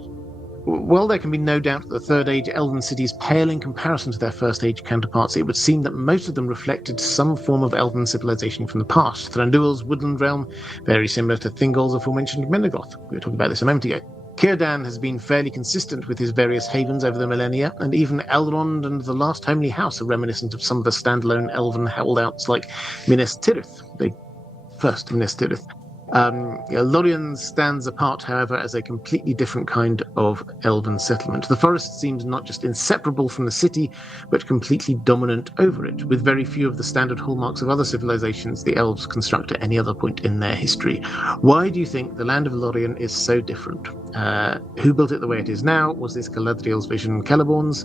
While there can be no doubt that the Third Age elven cities pale in comparison to their First Age counterparts, it would seem that most of them reflected some form of elven civilization from the past. Thranduil's woodland realm, very similar to Thingol's aforementioned Menegroth. We were talking about this a moment ago. Círdan has been fairly consistent with his various havens over the millennia, and even Elrond and the Last Homely House are reminiscent of some of the standalone elven holdouts like Minas Tirith, the first Minas Tirith. Lothlórien stands apart, however, as a completely different kind of elven settlement. The forest seems not just inseparable from the city, but completely dominant over it, with very few of the standard hallmarks of other civilizations the elves construct at any other point in their history. Why do you think the land of Lothlórien is so different? Who built it the way it is now? Was this Galadriel's vision, Celeborn's?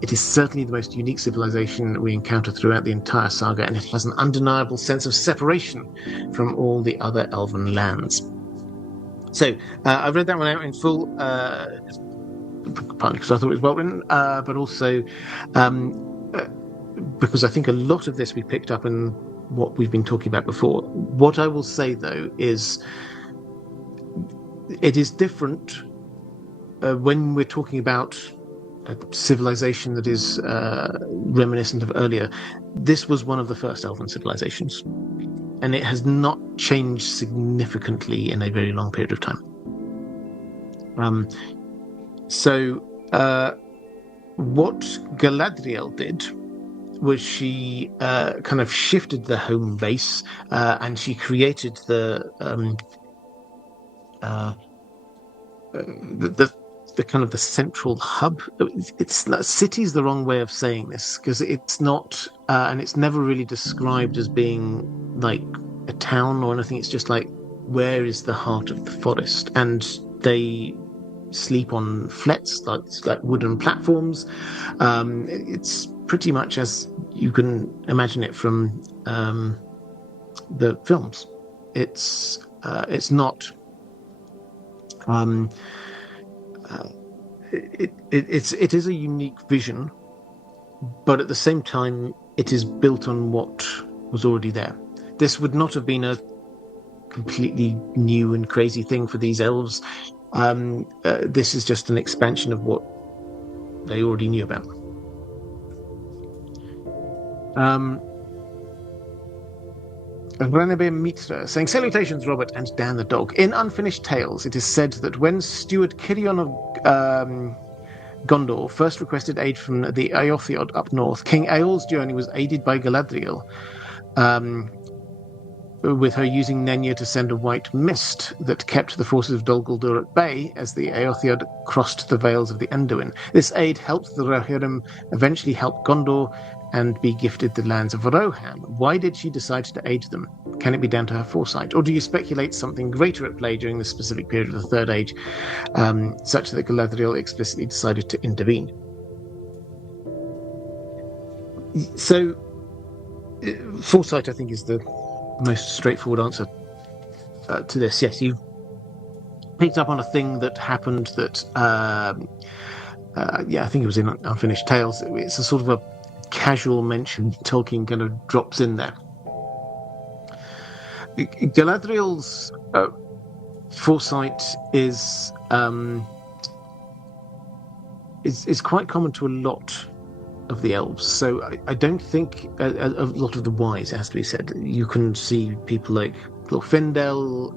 It is certainly the most unique civilization we encounter throughout the entire saga, and it has an undeniable sense of separation from all the other elven lands. So I've read that one out in full, partly because I thought it was well written, but also because I think a lot of this we picked up in what we've been talking about before. What I will say, though, is it is different when we're talking about a civilization that is reminiscent of earlier. This was one of the first elven civilizations, and it has not changed significantly in a very long period of time. What Galadriel did was she kind of shifted the home base, and she created the kind of the central hub. It's city's the wrong way of saying this, because it's not, and it's never really described as being like a town or anything. It's just like, where is the heart of the forest? And they sleep on flets, like wooden platforms. It's pretty much as you can imagine it from the films. It's not. It is a unique vision, but at the same time, it is built on what was already there. This would not have been a completely new and crazy thing for these elves. This is just an expansion of what they already knew about. Renebe Mitra saying, "Salutations, Robert and Dan the dog. In Unfinished Tales, it is said that when Steward Kirion of Gondor first requested aid from the Aotheod up north, King Eol's journey was aided by Galadriel, with her using Nenya to send a white mist that kept the forces of Dol Guldur at bay as the Aotheod crossed the Vales of the Anduin. This aid helped the Rohirrim eventually help Gondor and be gifted the lands of Rohan. Why did she decide to aid them? Can it be down to her foresight? Or do you speculate something greater at play during this specific period of the Third Age, such that Galadriel explicitly decided to intervene?" So, foresight, I think, is the most straightforward answer to this. Yes, you picked up on a thing that happened that, I think it was in Unfinished Tales. It's a sort of a casual mention Tolkien kind of drops in there. Galadriel's foresight is quite common to a lot of the elves. So I don't think a lot of the wise, it has to be said. You can see people like Glorfindel,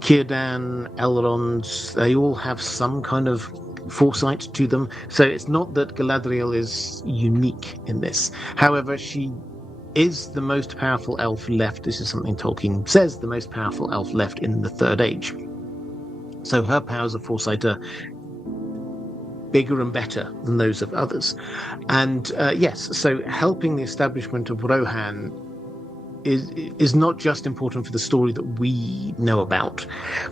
Círdan, Elrond. They all have some kind of foresight to them. So it's not that Galadriel is unique in this. However, she is the most powerful elf left. This is something Tolkien says, the most powerful elf left in the Third Age. So her powers of foresight are bigger and better than those of others. And yes, so helping the establishment of Rohan is not just important for the story that we know about,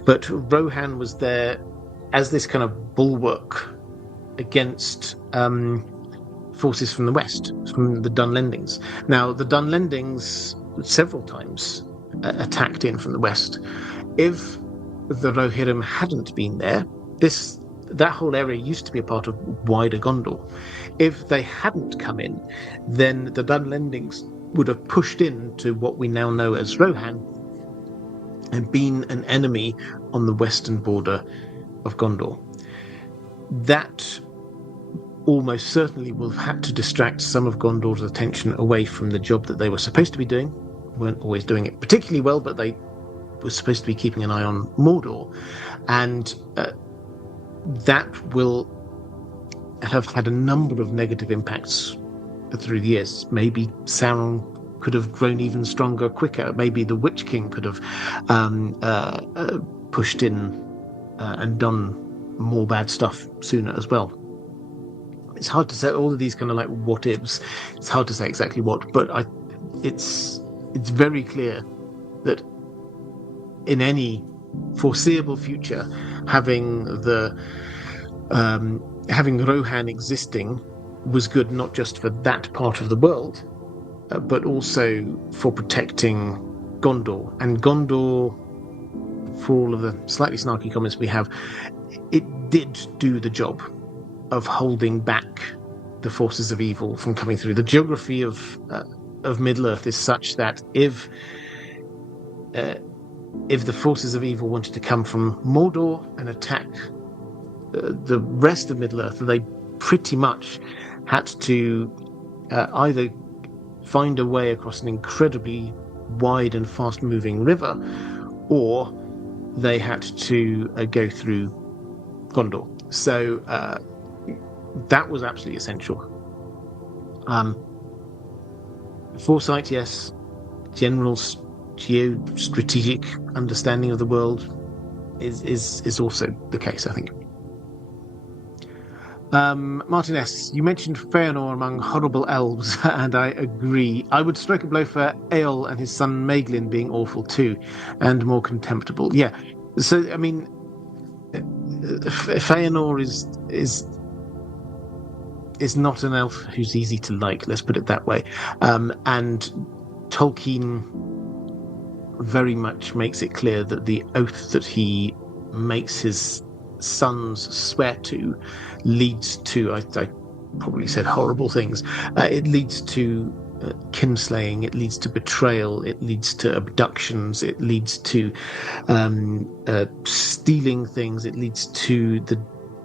but Rohan was there as this kind of bulwark against forces from the west, from the Dunlendings. Now, the Dunlendings several times attacked in from the west. If the Rohirrim hadn't been there, that whole area used to be a part of wider Gondor. If they hadn't come in, then the Dunlendings would have pushed into what we now know as Rohan and been an enemy on the western border of Gondor. That almost certainly will have had to distract some of Gondor's attention away from the job that they were supposed to be doing. Weren't always doing it particularly well, but they were supposed to be keeping an eye on Mordor. And that will have had a number of negative impacts through the years. Maybe Sauron could have grown even stronger quicker. Maybe the Witch King could have pushed in and done more bad stuff sooner as well. It's hard to say. All of these kind of like what ifs. It's hard to say exactly what, but it's very clear that in any foreseeable future, having Rohan existing was good, not just for that part of the world, but also for protecting Gondor. And Gondor, for all of the slightly snarky comments we have, it did do the job of holding back the forces of evil from coming through. The geography of Middle-earth is such that if the forces of evil wanted to come from Mordor and attack the rest of Middle-earth, they pretty much had to either find a way across an incredibly wide and fast-moving river, or they had to go through Gondor. So that was absolutely essential. Foresight, yes. General geostrategic understanding of the world is also the case, I think. Martin S., you mentioned Feanor among horrible elves, and I agree. I would strike a blow for Eol and his son Maeglin being awful too, and more contemptible. Yeah. So, I mean, Feanor is not an elf who's easy to like, let's put it that way. And Tolkien very much makes it clear that the oath that he makes his sons swear to leads to, I probably said horrible things. It leads to kinslaying, it leads to betrayal, it leads to abductions, it leads to stealing things, it leads to the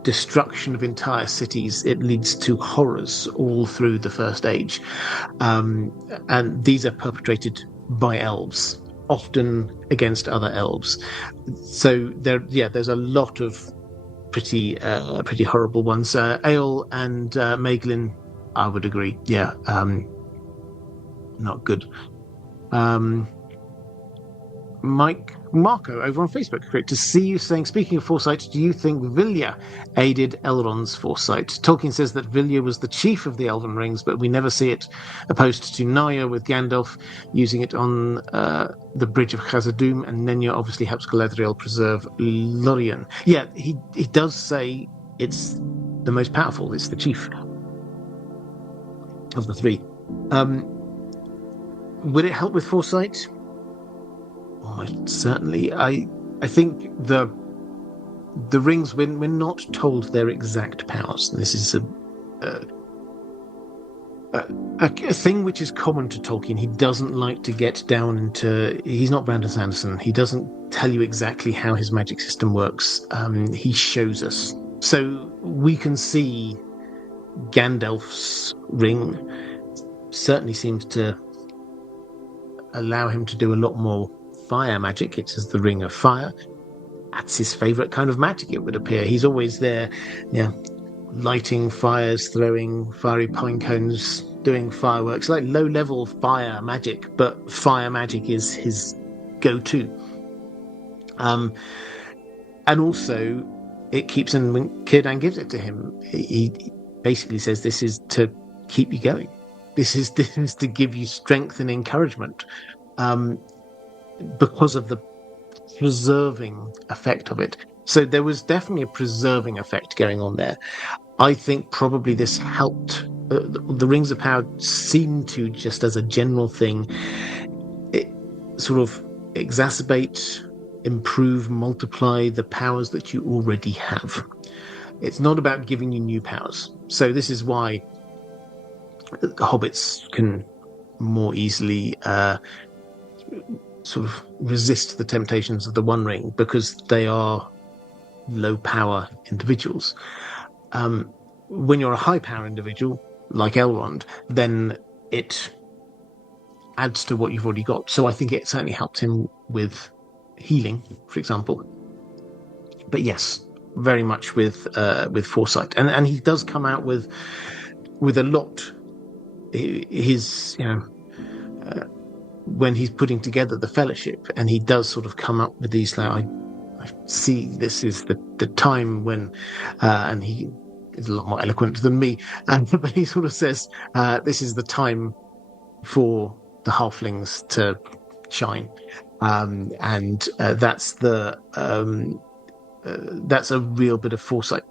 destruction of entire cities, it leads to horrors all through the First Age. And these are perpetrated by elves, often against other elves. So there's a lot of pretty horrible ones. Ale and Maeglin, I would agree. Yeah, not good. Marco over on Facebook, great to see you, saying, speaking of foresight, do you think Vilya aided Elrond's foresight? Tolkien says that Vilya was the chief of the Elven Rings, but we never see it opposed to Narya, with Gandalf using it on the bridge of Khazad-dûm, and Nenya obviously helps Galadriel preserve Lothlórien. Yeah, he does say it's the most powerful, it's the chief of the three. Would it help with foresight? Certainly. I think the rings, we're not told their exact powers. This is a thing which is common to Tolkien. He doesn't like to get down into. He's not Brandon Sanderson. He doesn't tell you exactly how his magic system works. He shows us, so we can see Gandalf's ring. Certainly seems to allow him to do a lot more fire magic. It is the Ring of Fire. That's his favorite kind of magic, it would appear. He's always there, lighting fires, throwing fiery pine cones, doing fireworks, like low-level fire magic, but fire magic is his go-to. And also, it keeps him, when Círdan gives it to him, he basically says, this is to keep you going. This is to give you strength and encouragement. Because of the preserving effect of it. So there was definitely a preserving effect going on there. I think probably this helped. The Rings of Power seem to, just as a general thing, it sort of exacerbate, improve, multiply the powers that you already have. It's not about giving you new powers. So this is why the hobbits can more easily sort of resist the temptations of the One Ring, because they are low power individuals. When you're a high power individual like Elrond, then it adds to what you've already got. So I think it certainly helped him with healing, for example. But yes, very much with foresight, and he does come out with a lot. His when he's putting together the fellowship, and he does sort of come up with these, like, I see this is the time when, and he is a lot more eloquent than me, but he sort of says, this is the time for the halflings to shine, and that's a real bit of foresight.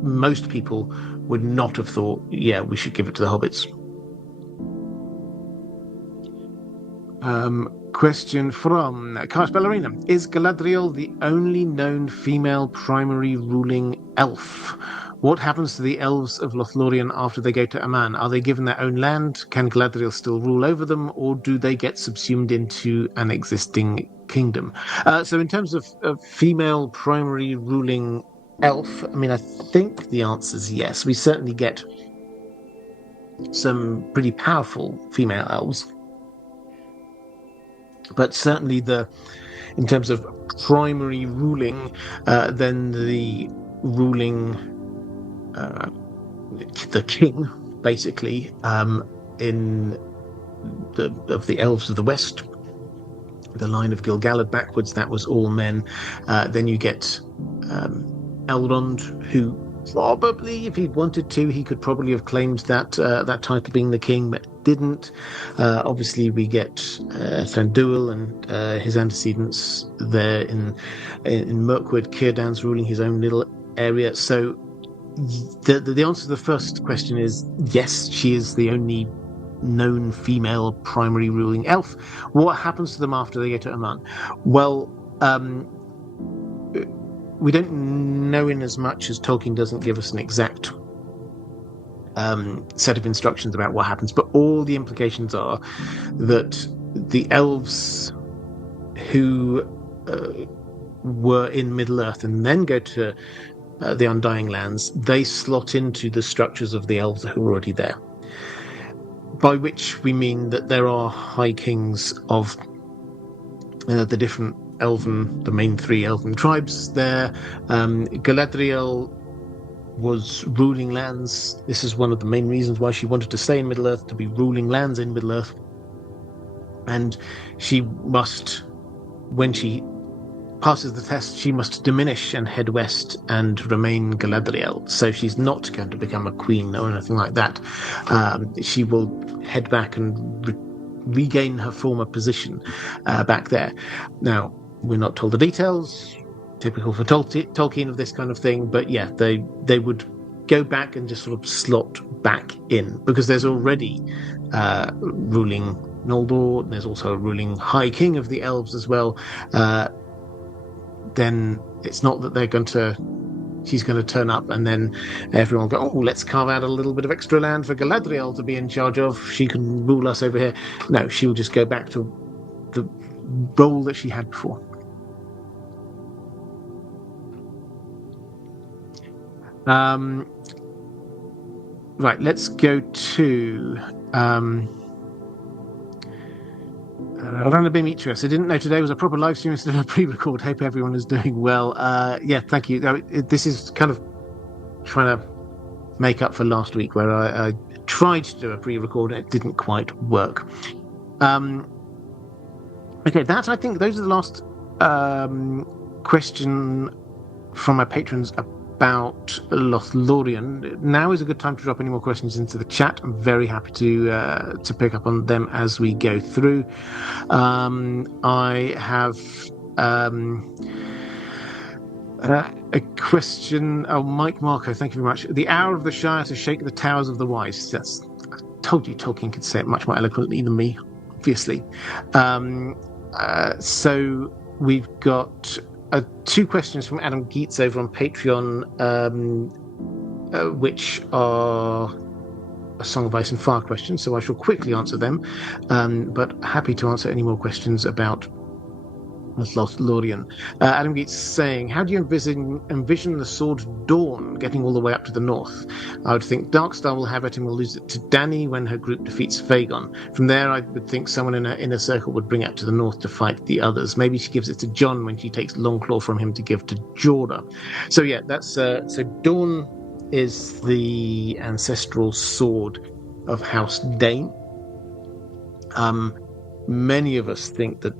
Most people would not have thought, we should give it to the hobbits. Question from Cars Ballerina. Is Galadriel the only known female primary ruling elf? What happens to the elves of Lothlórien after they go to Aman? Are they given their own land? Can Galadriel still rule over them, or do they get subsumed into an existing kingdom? So in terms of female primary ruling elf, I mean, I think the answer is yes. We certainly get some pretty powerful female elves. But certainly in terms of primary ruling, then the ruling, the king, basically, in of the elves of the West, the line of Gil-galad backwards, that was all men. Then you get Elrond, who probably, if he wanted to, he could probably have claimed that title, being the king, but didn't. Obviously, we get Thranduil and his antecedents there in Mirkwood. Círdan's ruling his own little area. So the answer to the first question is yes, she is the only known female primary ruling elf. What happens to them after they get to Aman? Well, we don't know in as much as Tolkien doesn't give us an exact set of instructions about what happens, but all the implications are that the elves who were in Middle-earth and then go to the Undying Lands, they slot into the structures of the elves who are already there. By which we mean that there are high kings of the different the main 3 elven tribes there. Galadriel was ruling lands. This is one of the main reasons why she wanted to stay in Middle-earth, to be ruling lands in Middle-earth. And she must, when she passes the test, she must diminish and head west and remain Galadriel. So she's not going to become a queen or anything like that. She will head back and regain her former position back there. Now, we're not told the details, typical for Tolkien of this kind of thing, but yeah, they would go back and just sort of slot back in, because there's already ruling Noldor, and there's also a ruling High King of the Elves as well. Then it's not that she's going to turn up and then everyone will go, oh, let's carve out a little bit of extra land for Galadriel to be in charge of. She can rule us over here. No, she will just go back to the role that she had before. Right, let's go to Rana Demetrius. I didn't know today was a proper live stream instead of a pre-record. Hope everyone is doing well. Yeah, thank you. This is kind of trying to make up for last week where I tried to do a pre-record and it didn't quite work. Okay, I think those are the last question from my patrons about Lothlórien. Now is a good time to drop any more questions into the chat. I'm very happy to pick up on them as we go through. I have a question. Oh, Mike Marco, thank you very much. The hour of the Shire to shake the towers of the wise. I told you Tolkien could say it much more eloquently than me, obviously. So we've got 2 questions from Adam Geetz over on Patreon, which are a Song of Ice and Fire questions, so I shall quickly answer them, but happy to answer any more questions about Lothlórien. Adam Geetz saying, how do you envision the sword Dawn getting all the way up to the north? I would think Darkstar will have it and will lose it to Dany when her group defeats Fagon. From there, I would think someone in her inner circle would bring it to the north to fight the others. Maybe she gives it to Jon when she takes Longclaw from him to give to Jorah. So yeah, that's so Dawn is the ancestral sword of House Dane. Many of us think that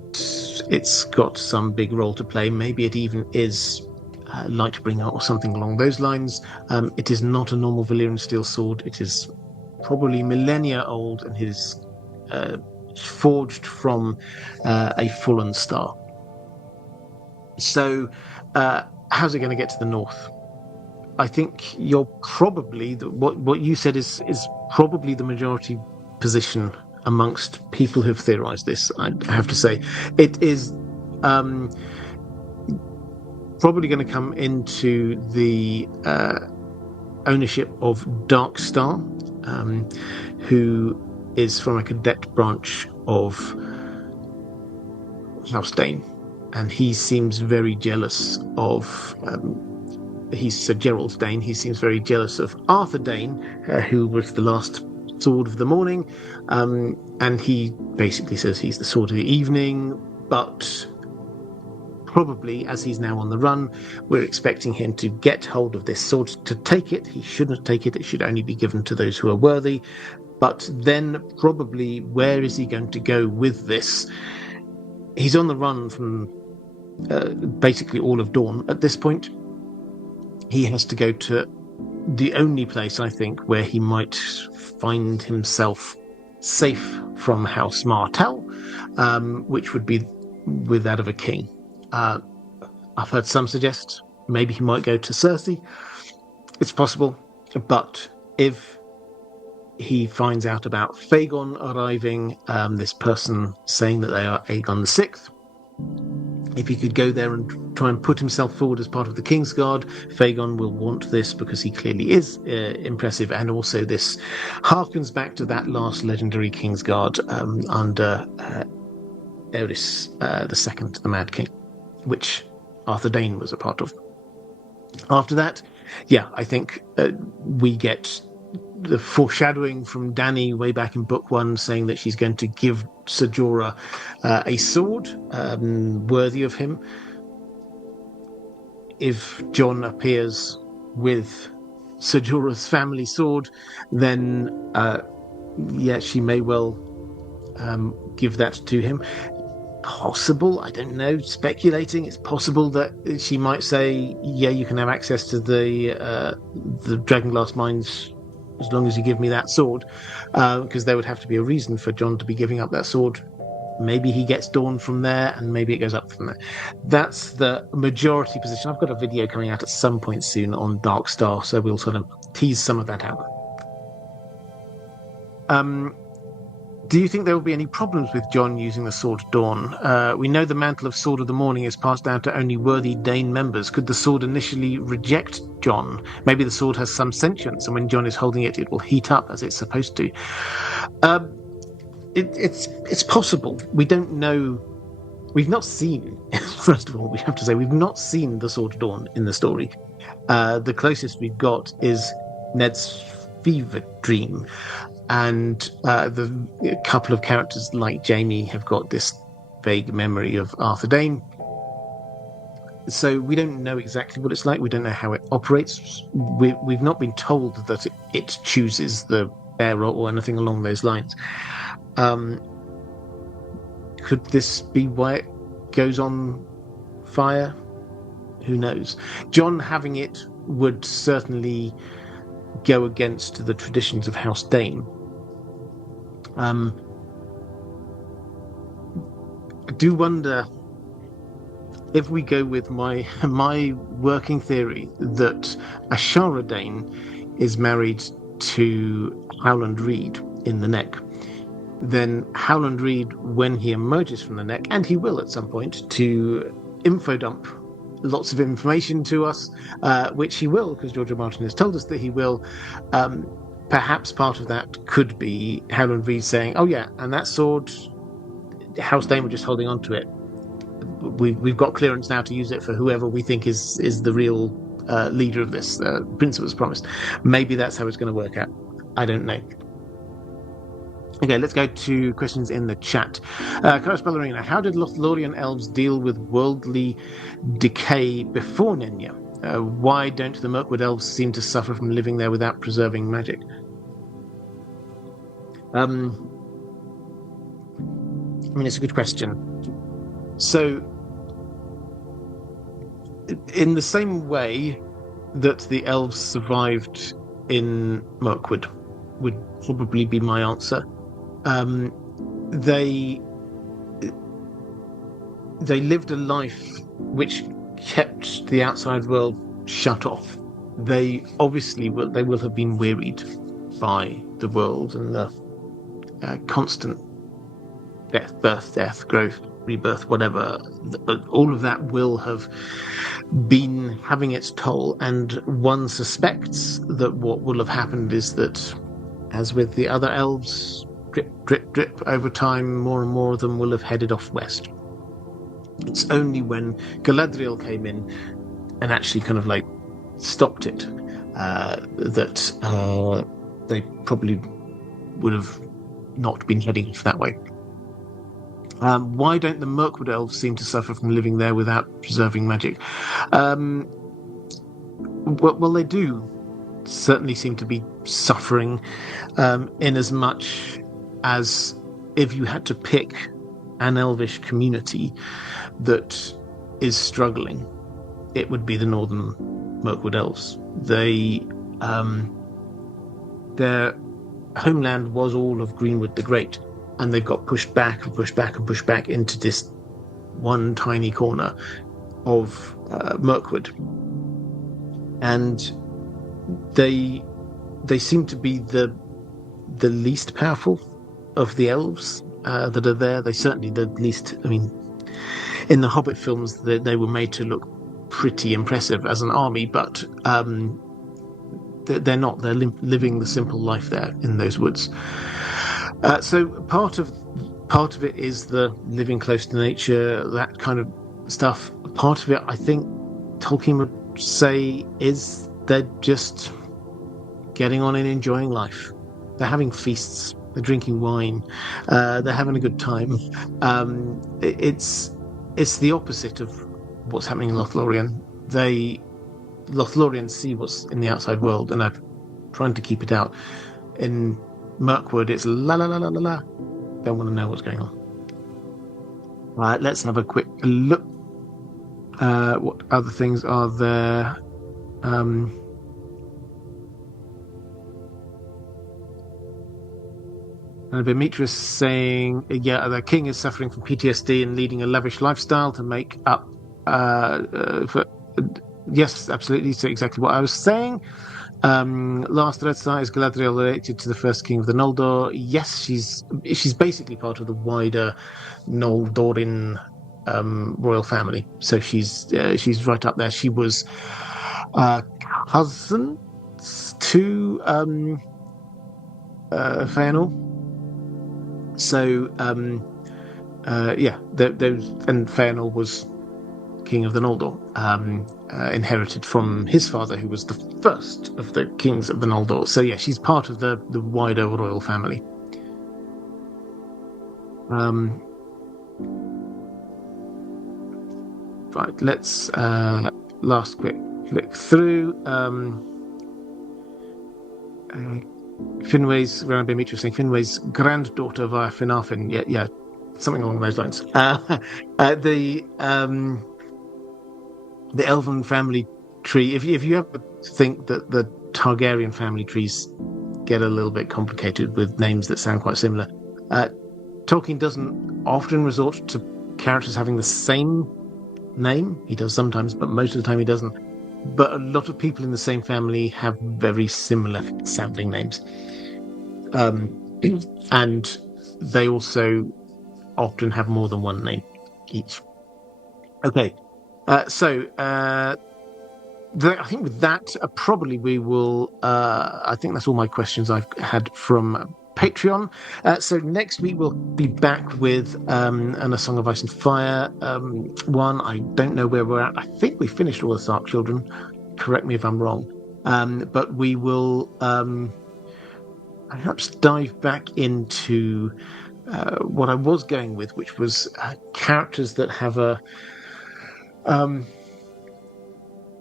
it's got some big role to play. Maybe it even is Lightbringer or something along those lines. It is not a normal Valyrian steel sword. It is probably millennia old and is forged from a fallen star. So how's it going to get to the north? I think you're probably what you said is probably the majority position amongst people who've theorized this. I have to say it is probably going to come into the ownership of Darkstar, who is from a cadet branch of House Dane, and he seems very jealous of he's Sir Gerald Dane. He seems very jealous of Arthur Dane, who was the last Sword of the Morning, and he basically says he's the Sword of the Evening, but probably as he's now on the run, we're expecting him to get hold of this sword to take it. He shouldn't take it. It should only be given to those who are worthy. But then probably where is he going to go with this? He's on the run from basically all of Dawn at this point. He has to go to the only place, I think, where he might find himself safe from House Martell, which would be with that of a king. I've heard some suggest maybe he might go to Cersei. It's possible, but if he finds out about Fagon arriving, this person saying that they are Aegon VI, if he could go there and try and put himself forward as part of the Kingsguard. Fagon will want this because he clearly is impressive, and also this harkens back to that last legendary Kingsguard under Eris II, the Mad King, which Arthur Dane was a part of. After that, I think we get the foreshadowing from Dany way back in book 1 saying that she's going to give Ser Jorah a sword worthy of him. If Jon appears with Ser Jorah's family sword, then she may well give that to him. Possible, I don't know, speculating, it's possible that she might say, you can have access to the Dragonglass mines as long as you give me that sword, because there would have to be a reason for Jon to be giving up that sword. Maybe he gets Dawn from there, and maybe it goes up from there. That's the majority position. I've got a video coming out at some point soon on Darkstar, so we'll sort of tease some of that out. Do you think there will be any problems with Jon using the Sword of Dawn? We know the mantle of Sword of the Morning is passed down to only worthy Dane members. Could the sword initially reject Jon? Maybe the sword has some sentience, and when Jon is holding it, it will heat up as it's supposed to. It's possible. We don't know. We've not seen, first of all, we have to say, we've not seen the Sword of Dawn in the story. The closest we've got is Ned's fever dream. And a couple of characters like Jaime have got this vague memory of Arthur Dane. So we don't know exactly what it's like. We don't know how it operates. We've not been told that it chooses the bearer or anything along those lines. Could this be why it goes on fire? Who knows? Jon having it would certainly go against the traditions of House Dane. I do wonder if we go with my working theory that Ashara Dane is married to Howland Reed in the Neck. Then Howland Reed, when he emerges from the Neck, and he will at some point, to info dump lots of information to us, which he will, because George R. Martin has told us that he will. Perhaps part of that could be Howland Reed saying, and that sword, House Dane were just holding on to it. We've got clearance now to use it for whoever we think is the real leader of this. Prince was promised. Maybe that's how it's going to work out. I don't know. Okay, let's go to questions in the chat. Karis Ballerina, how did Lothlórien elves deal with worldly decay before Nenya? Why don't the Mirkwood elves seem to suffer from living there without preserving magic? It's a good question. So, in the same way that the elves survived in Mirkwood, would probably be my answer. They lived a life which kept the outside world shut off. They obviously will have been wearied by the world and the constant death, growth, rebirth, whatever. All of that will have been having its toll, and one suspects that what will have happened is that, as with the other elves, drip, drip, drip, over time, more and more of them will have headed off west. It's only when Galadriel came in and actually kind of like stopped it that they probably would have not been heading that way. Why don't the Mirkwood elves seem to suffer from living there without preserving magic? Well, they do certainly seem to be suffering, in as much as if you had to pick an elvish community that is struggling, it would be the northern Mirkwood elves. Their homeland was all of Greenwood the Great, and they've got pushed back and pushed back and pushed back into this one tiny corner of Mirkwood, and they seem to be the least powerful of the elves that are there. They certainly the least. I mean, in the Hobbit films, they were made to look pretty impressive as an army, but they're not. They're living the simple life there in those woods. So part of it is the living close to nature, that kind of stuff. Part of it, I think, Tolkien would say, is they're just getting on and enjoying life. They're having feasts. They're drinking wine. They're having a good time. It's the opposite of what's happening in Lothlórien. Lothlórians see what's in the outside world and are trying to keep it out. In Mirkwood, it's la la la la la la. Don't want to know what's going on. Right, let's have a quick look. What other things are there? And Demetrius saying, yeah, the king is suffering from PTSD and leading a lavish lifestyle to make up for. Yes, absolutely. So exactly what I was saying. Last Red Star is Galadriel related to the first king of the Noldor? Yes, she's basically part of the wider Noldorin royal family. So she's right up there. She was cousin to Fëanor. So yeah, those, and Fëanor was king of the Noldor, inherited from his father, who was the first of the kings of the Noldor. So yeah, she's part of the wider royal family. Right, let's last quick flick through. Finway's around Demetrius saying Finway's granddaughter via Finarfin. Yeah, something along those lines. The elven family tree. If you ever think that the Targaryen family trees get a little bit complicated with names that sound quite similar, Tolkien doesn't often resort to characters having the same name. He does sometimes, but most of the time he doesn't. But a lot of people in the same family have very similar sounding names, and they also often have more than one name each. Okay. So I think with that, probably we will. I think that's all my questions I've had from Patreon. So next week we'll be back with A Song of Ice and Fire one. I don't know where we're at. I think we finished all the Stark Children. Correct me if I'm wrong. But we will perhaps dive back into what I was going with, which was characters that have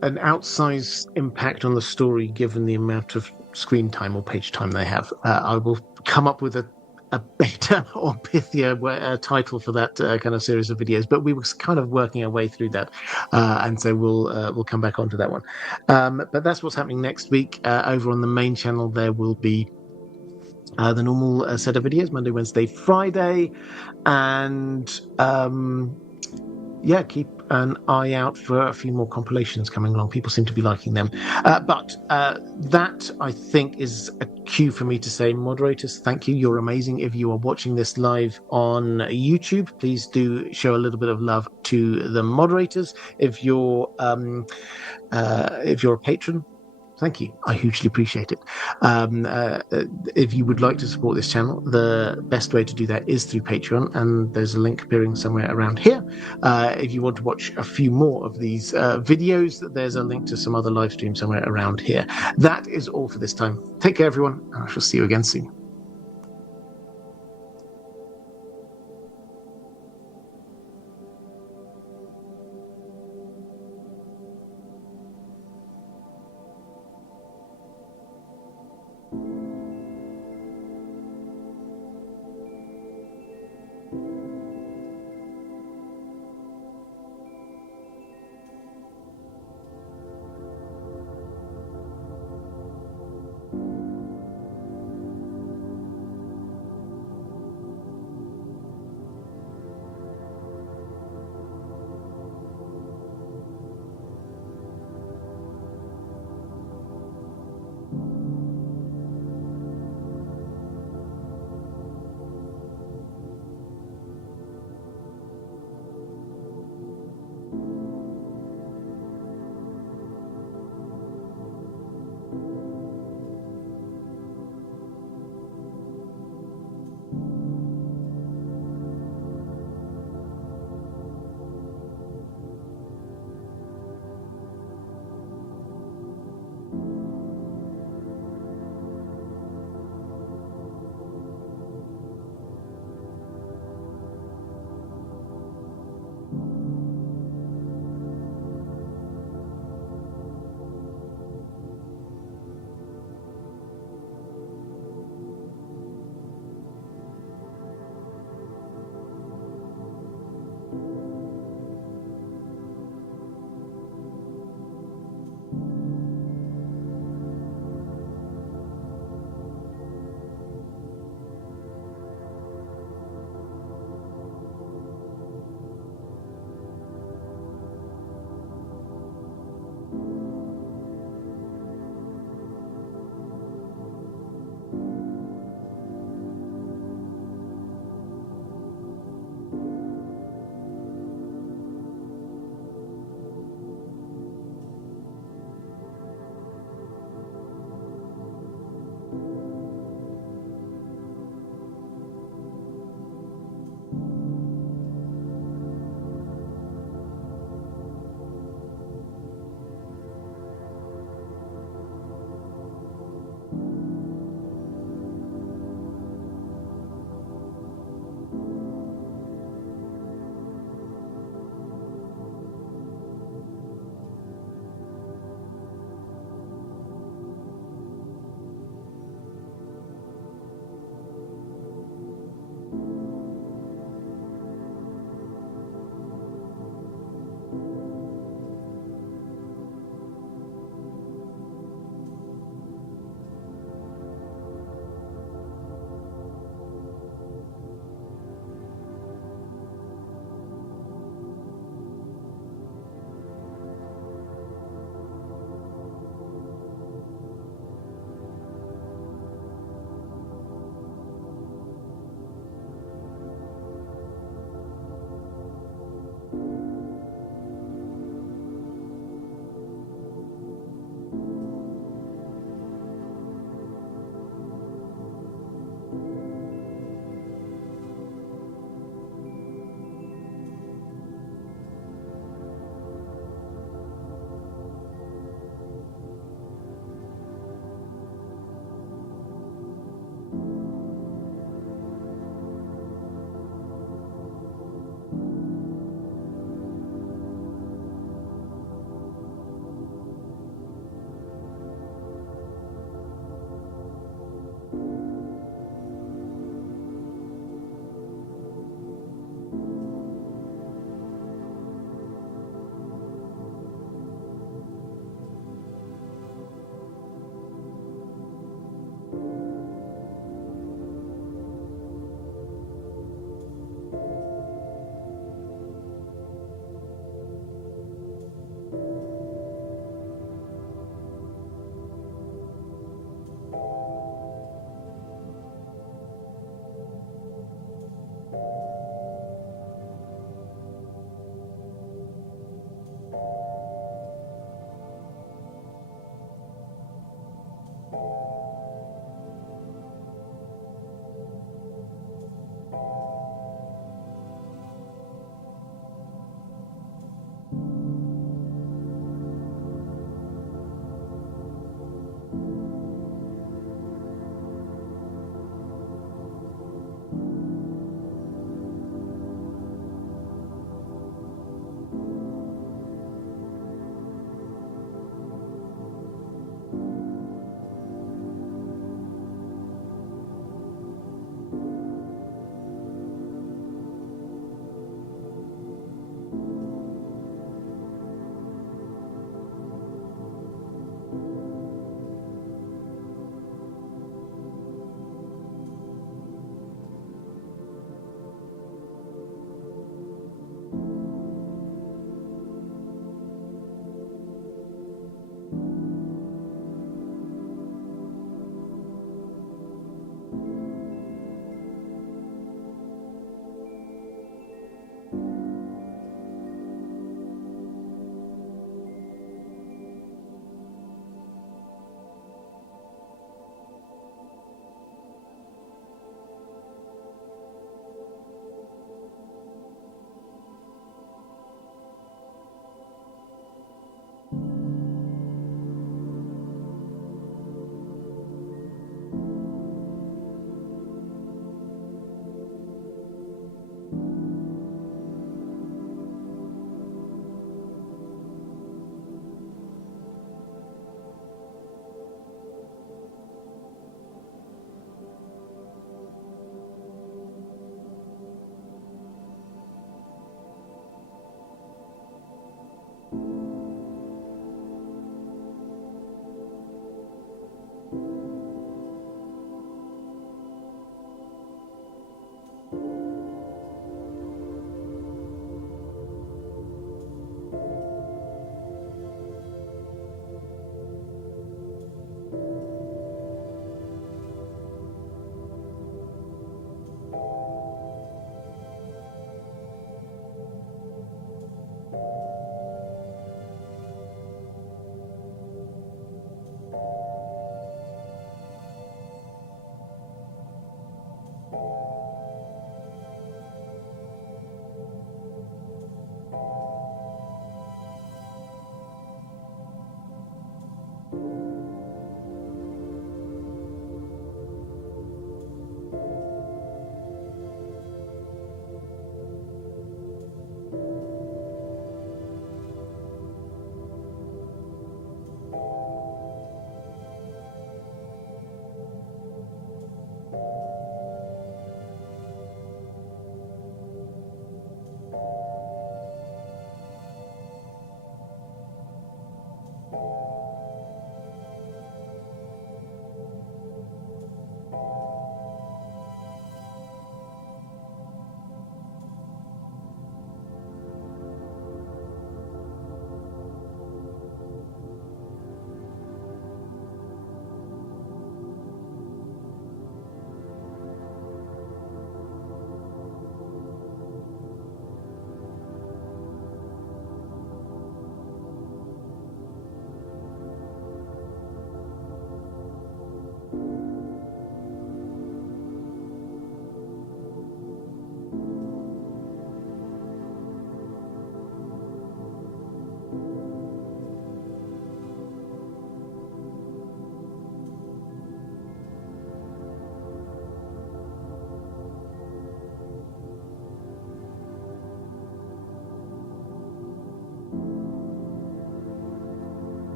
an outsized impact on the story given the amount of screen time or page time they have. I will come up with a better or pithier title for that kind of series of videos, but we were kind of working our way through that, and so we'll come back onto that one. But that's what's happening next week. Over on the main channel, there will be the normal set of videos, Monday, Wednesday, Friday, and yeah, keep an eye out for a few more compilations coming along. People seem to be liking them. But that, I think, is a cue for me to say, moderators, thank you. You're amazing. If you are watching this live on YouTube, please do show a little bit of love to the moderators. If you're a patron, thank you. I hugely appreciate it. If you would like to support this channel, the best way to do that is through Patreon, and there's a link appearing somewhere around here. If you want to watch a few more of these videos, there's a link to some other live streams somewhere around here. That is all for this time. Take care, everyone, and I shall see you again soon.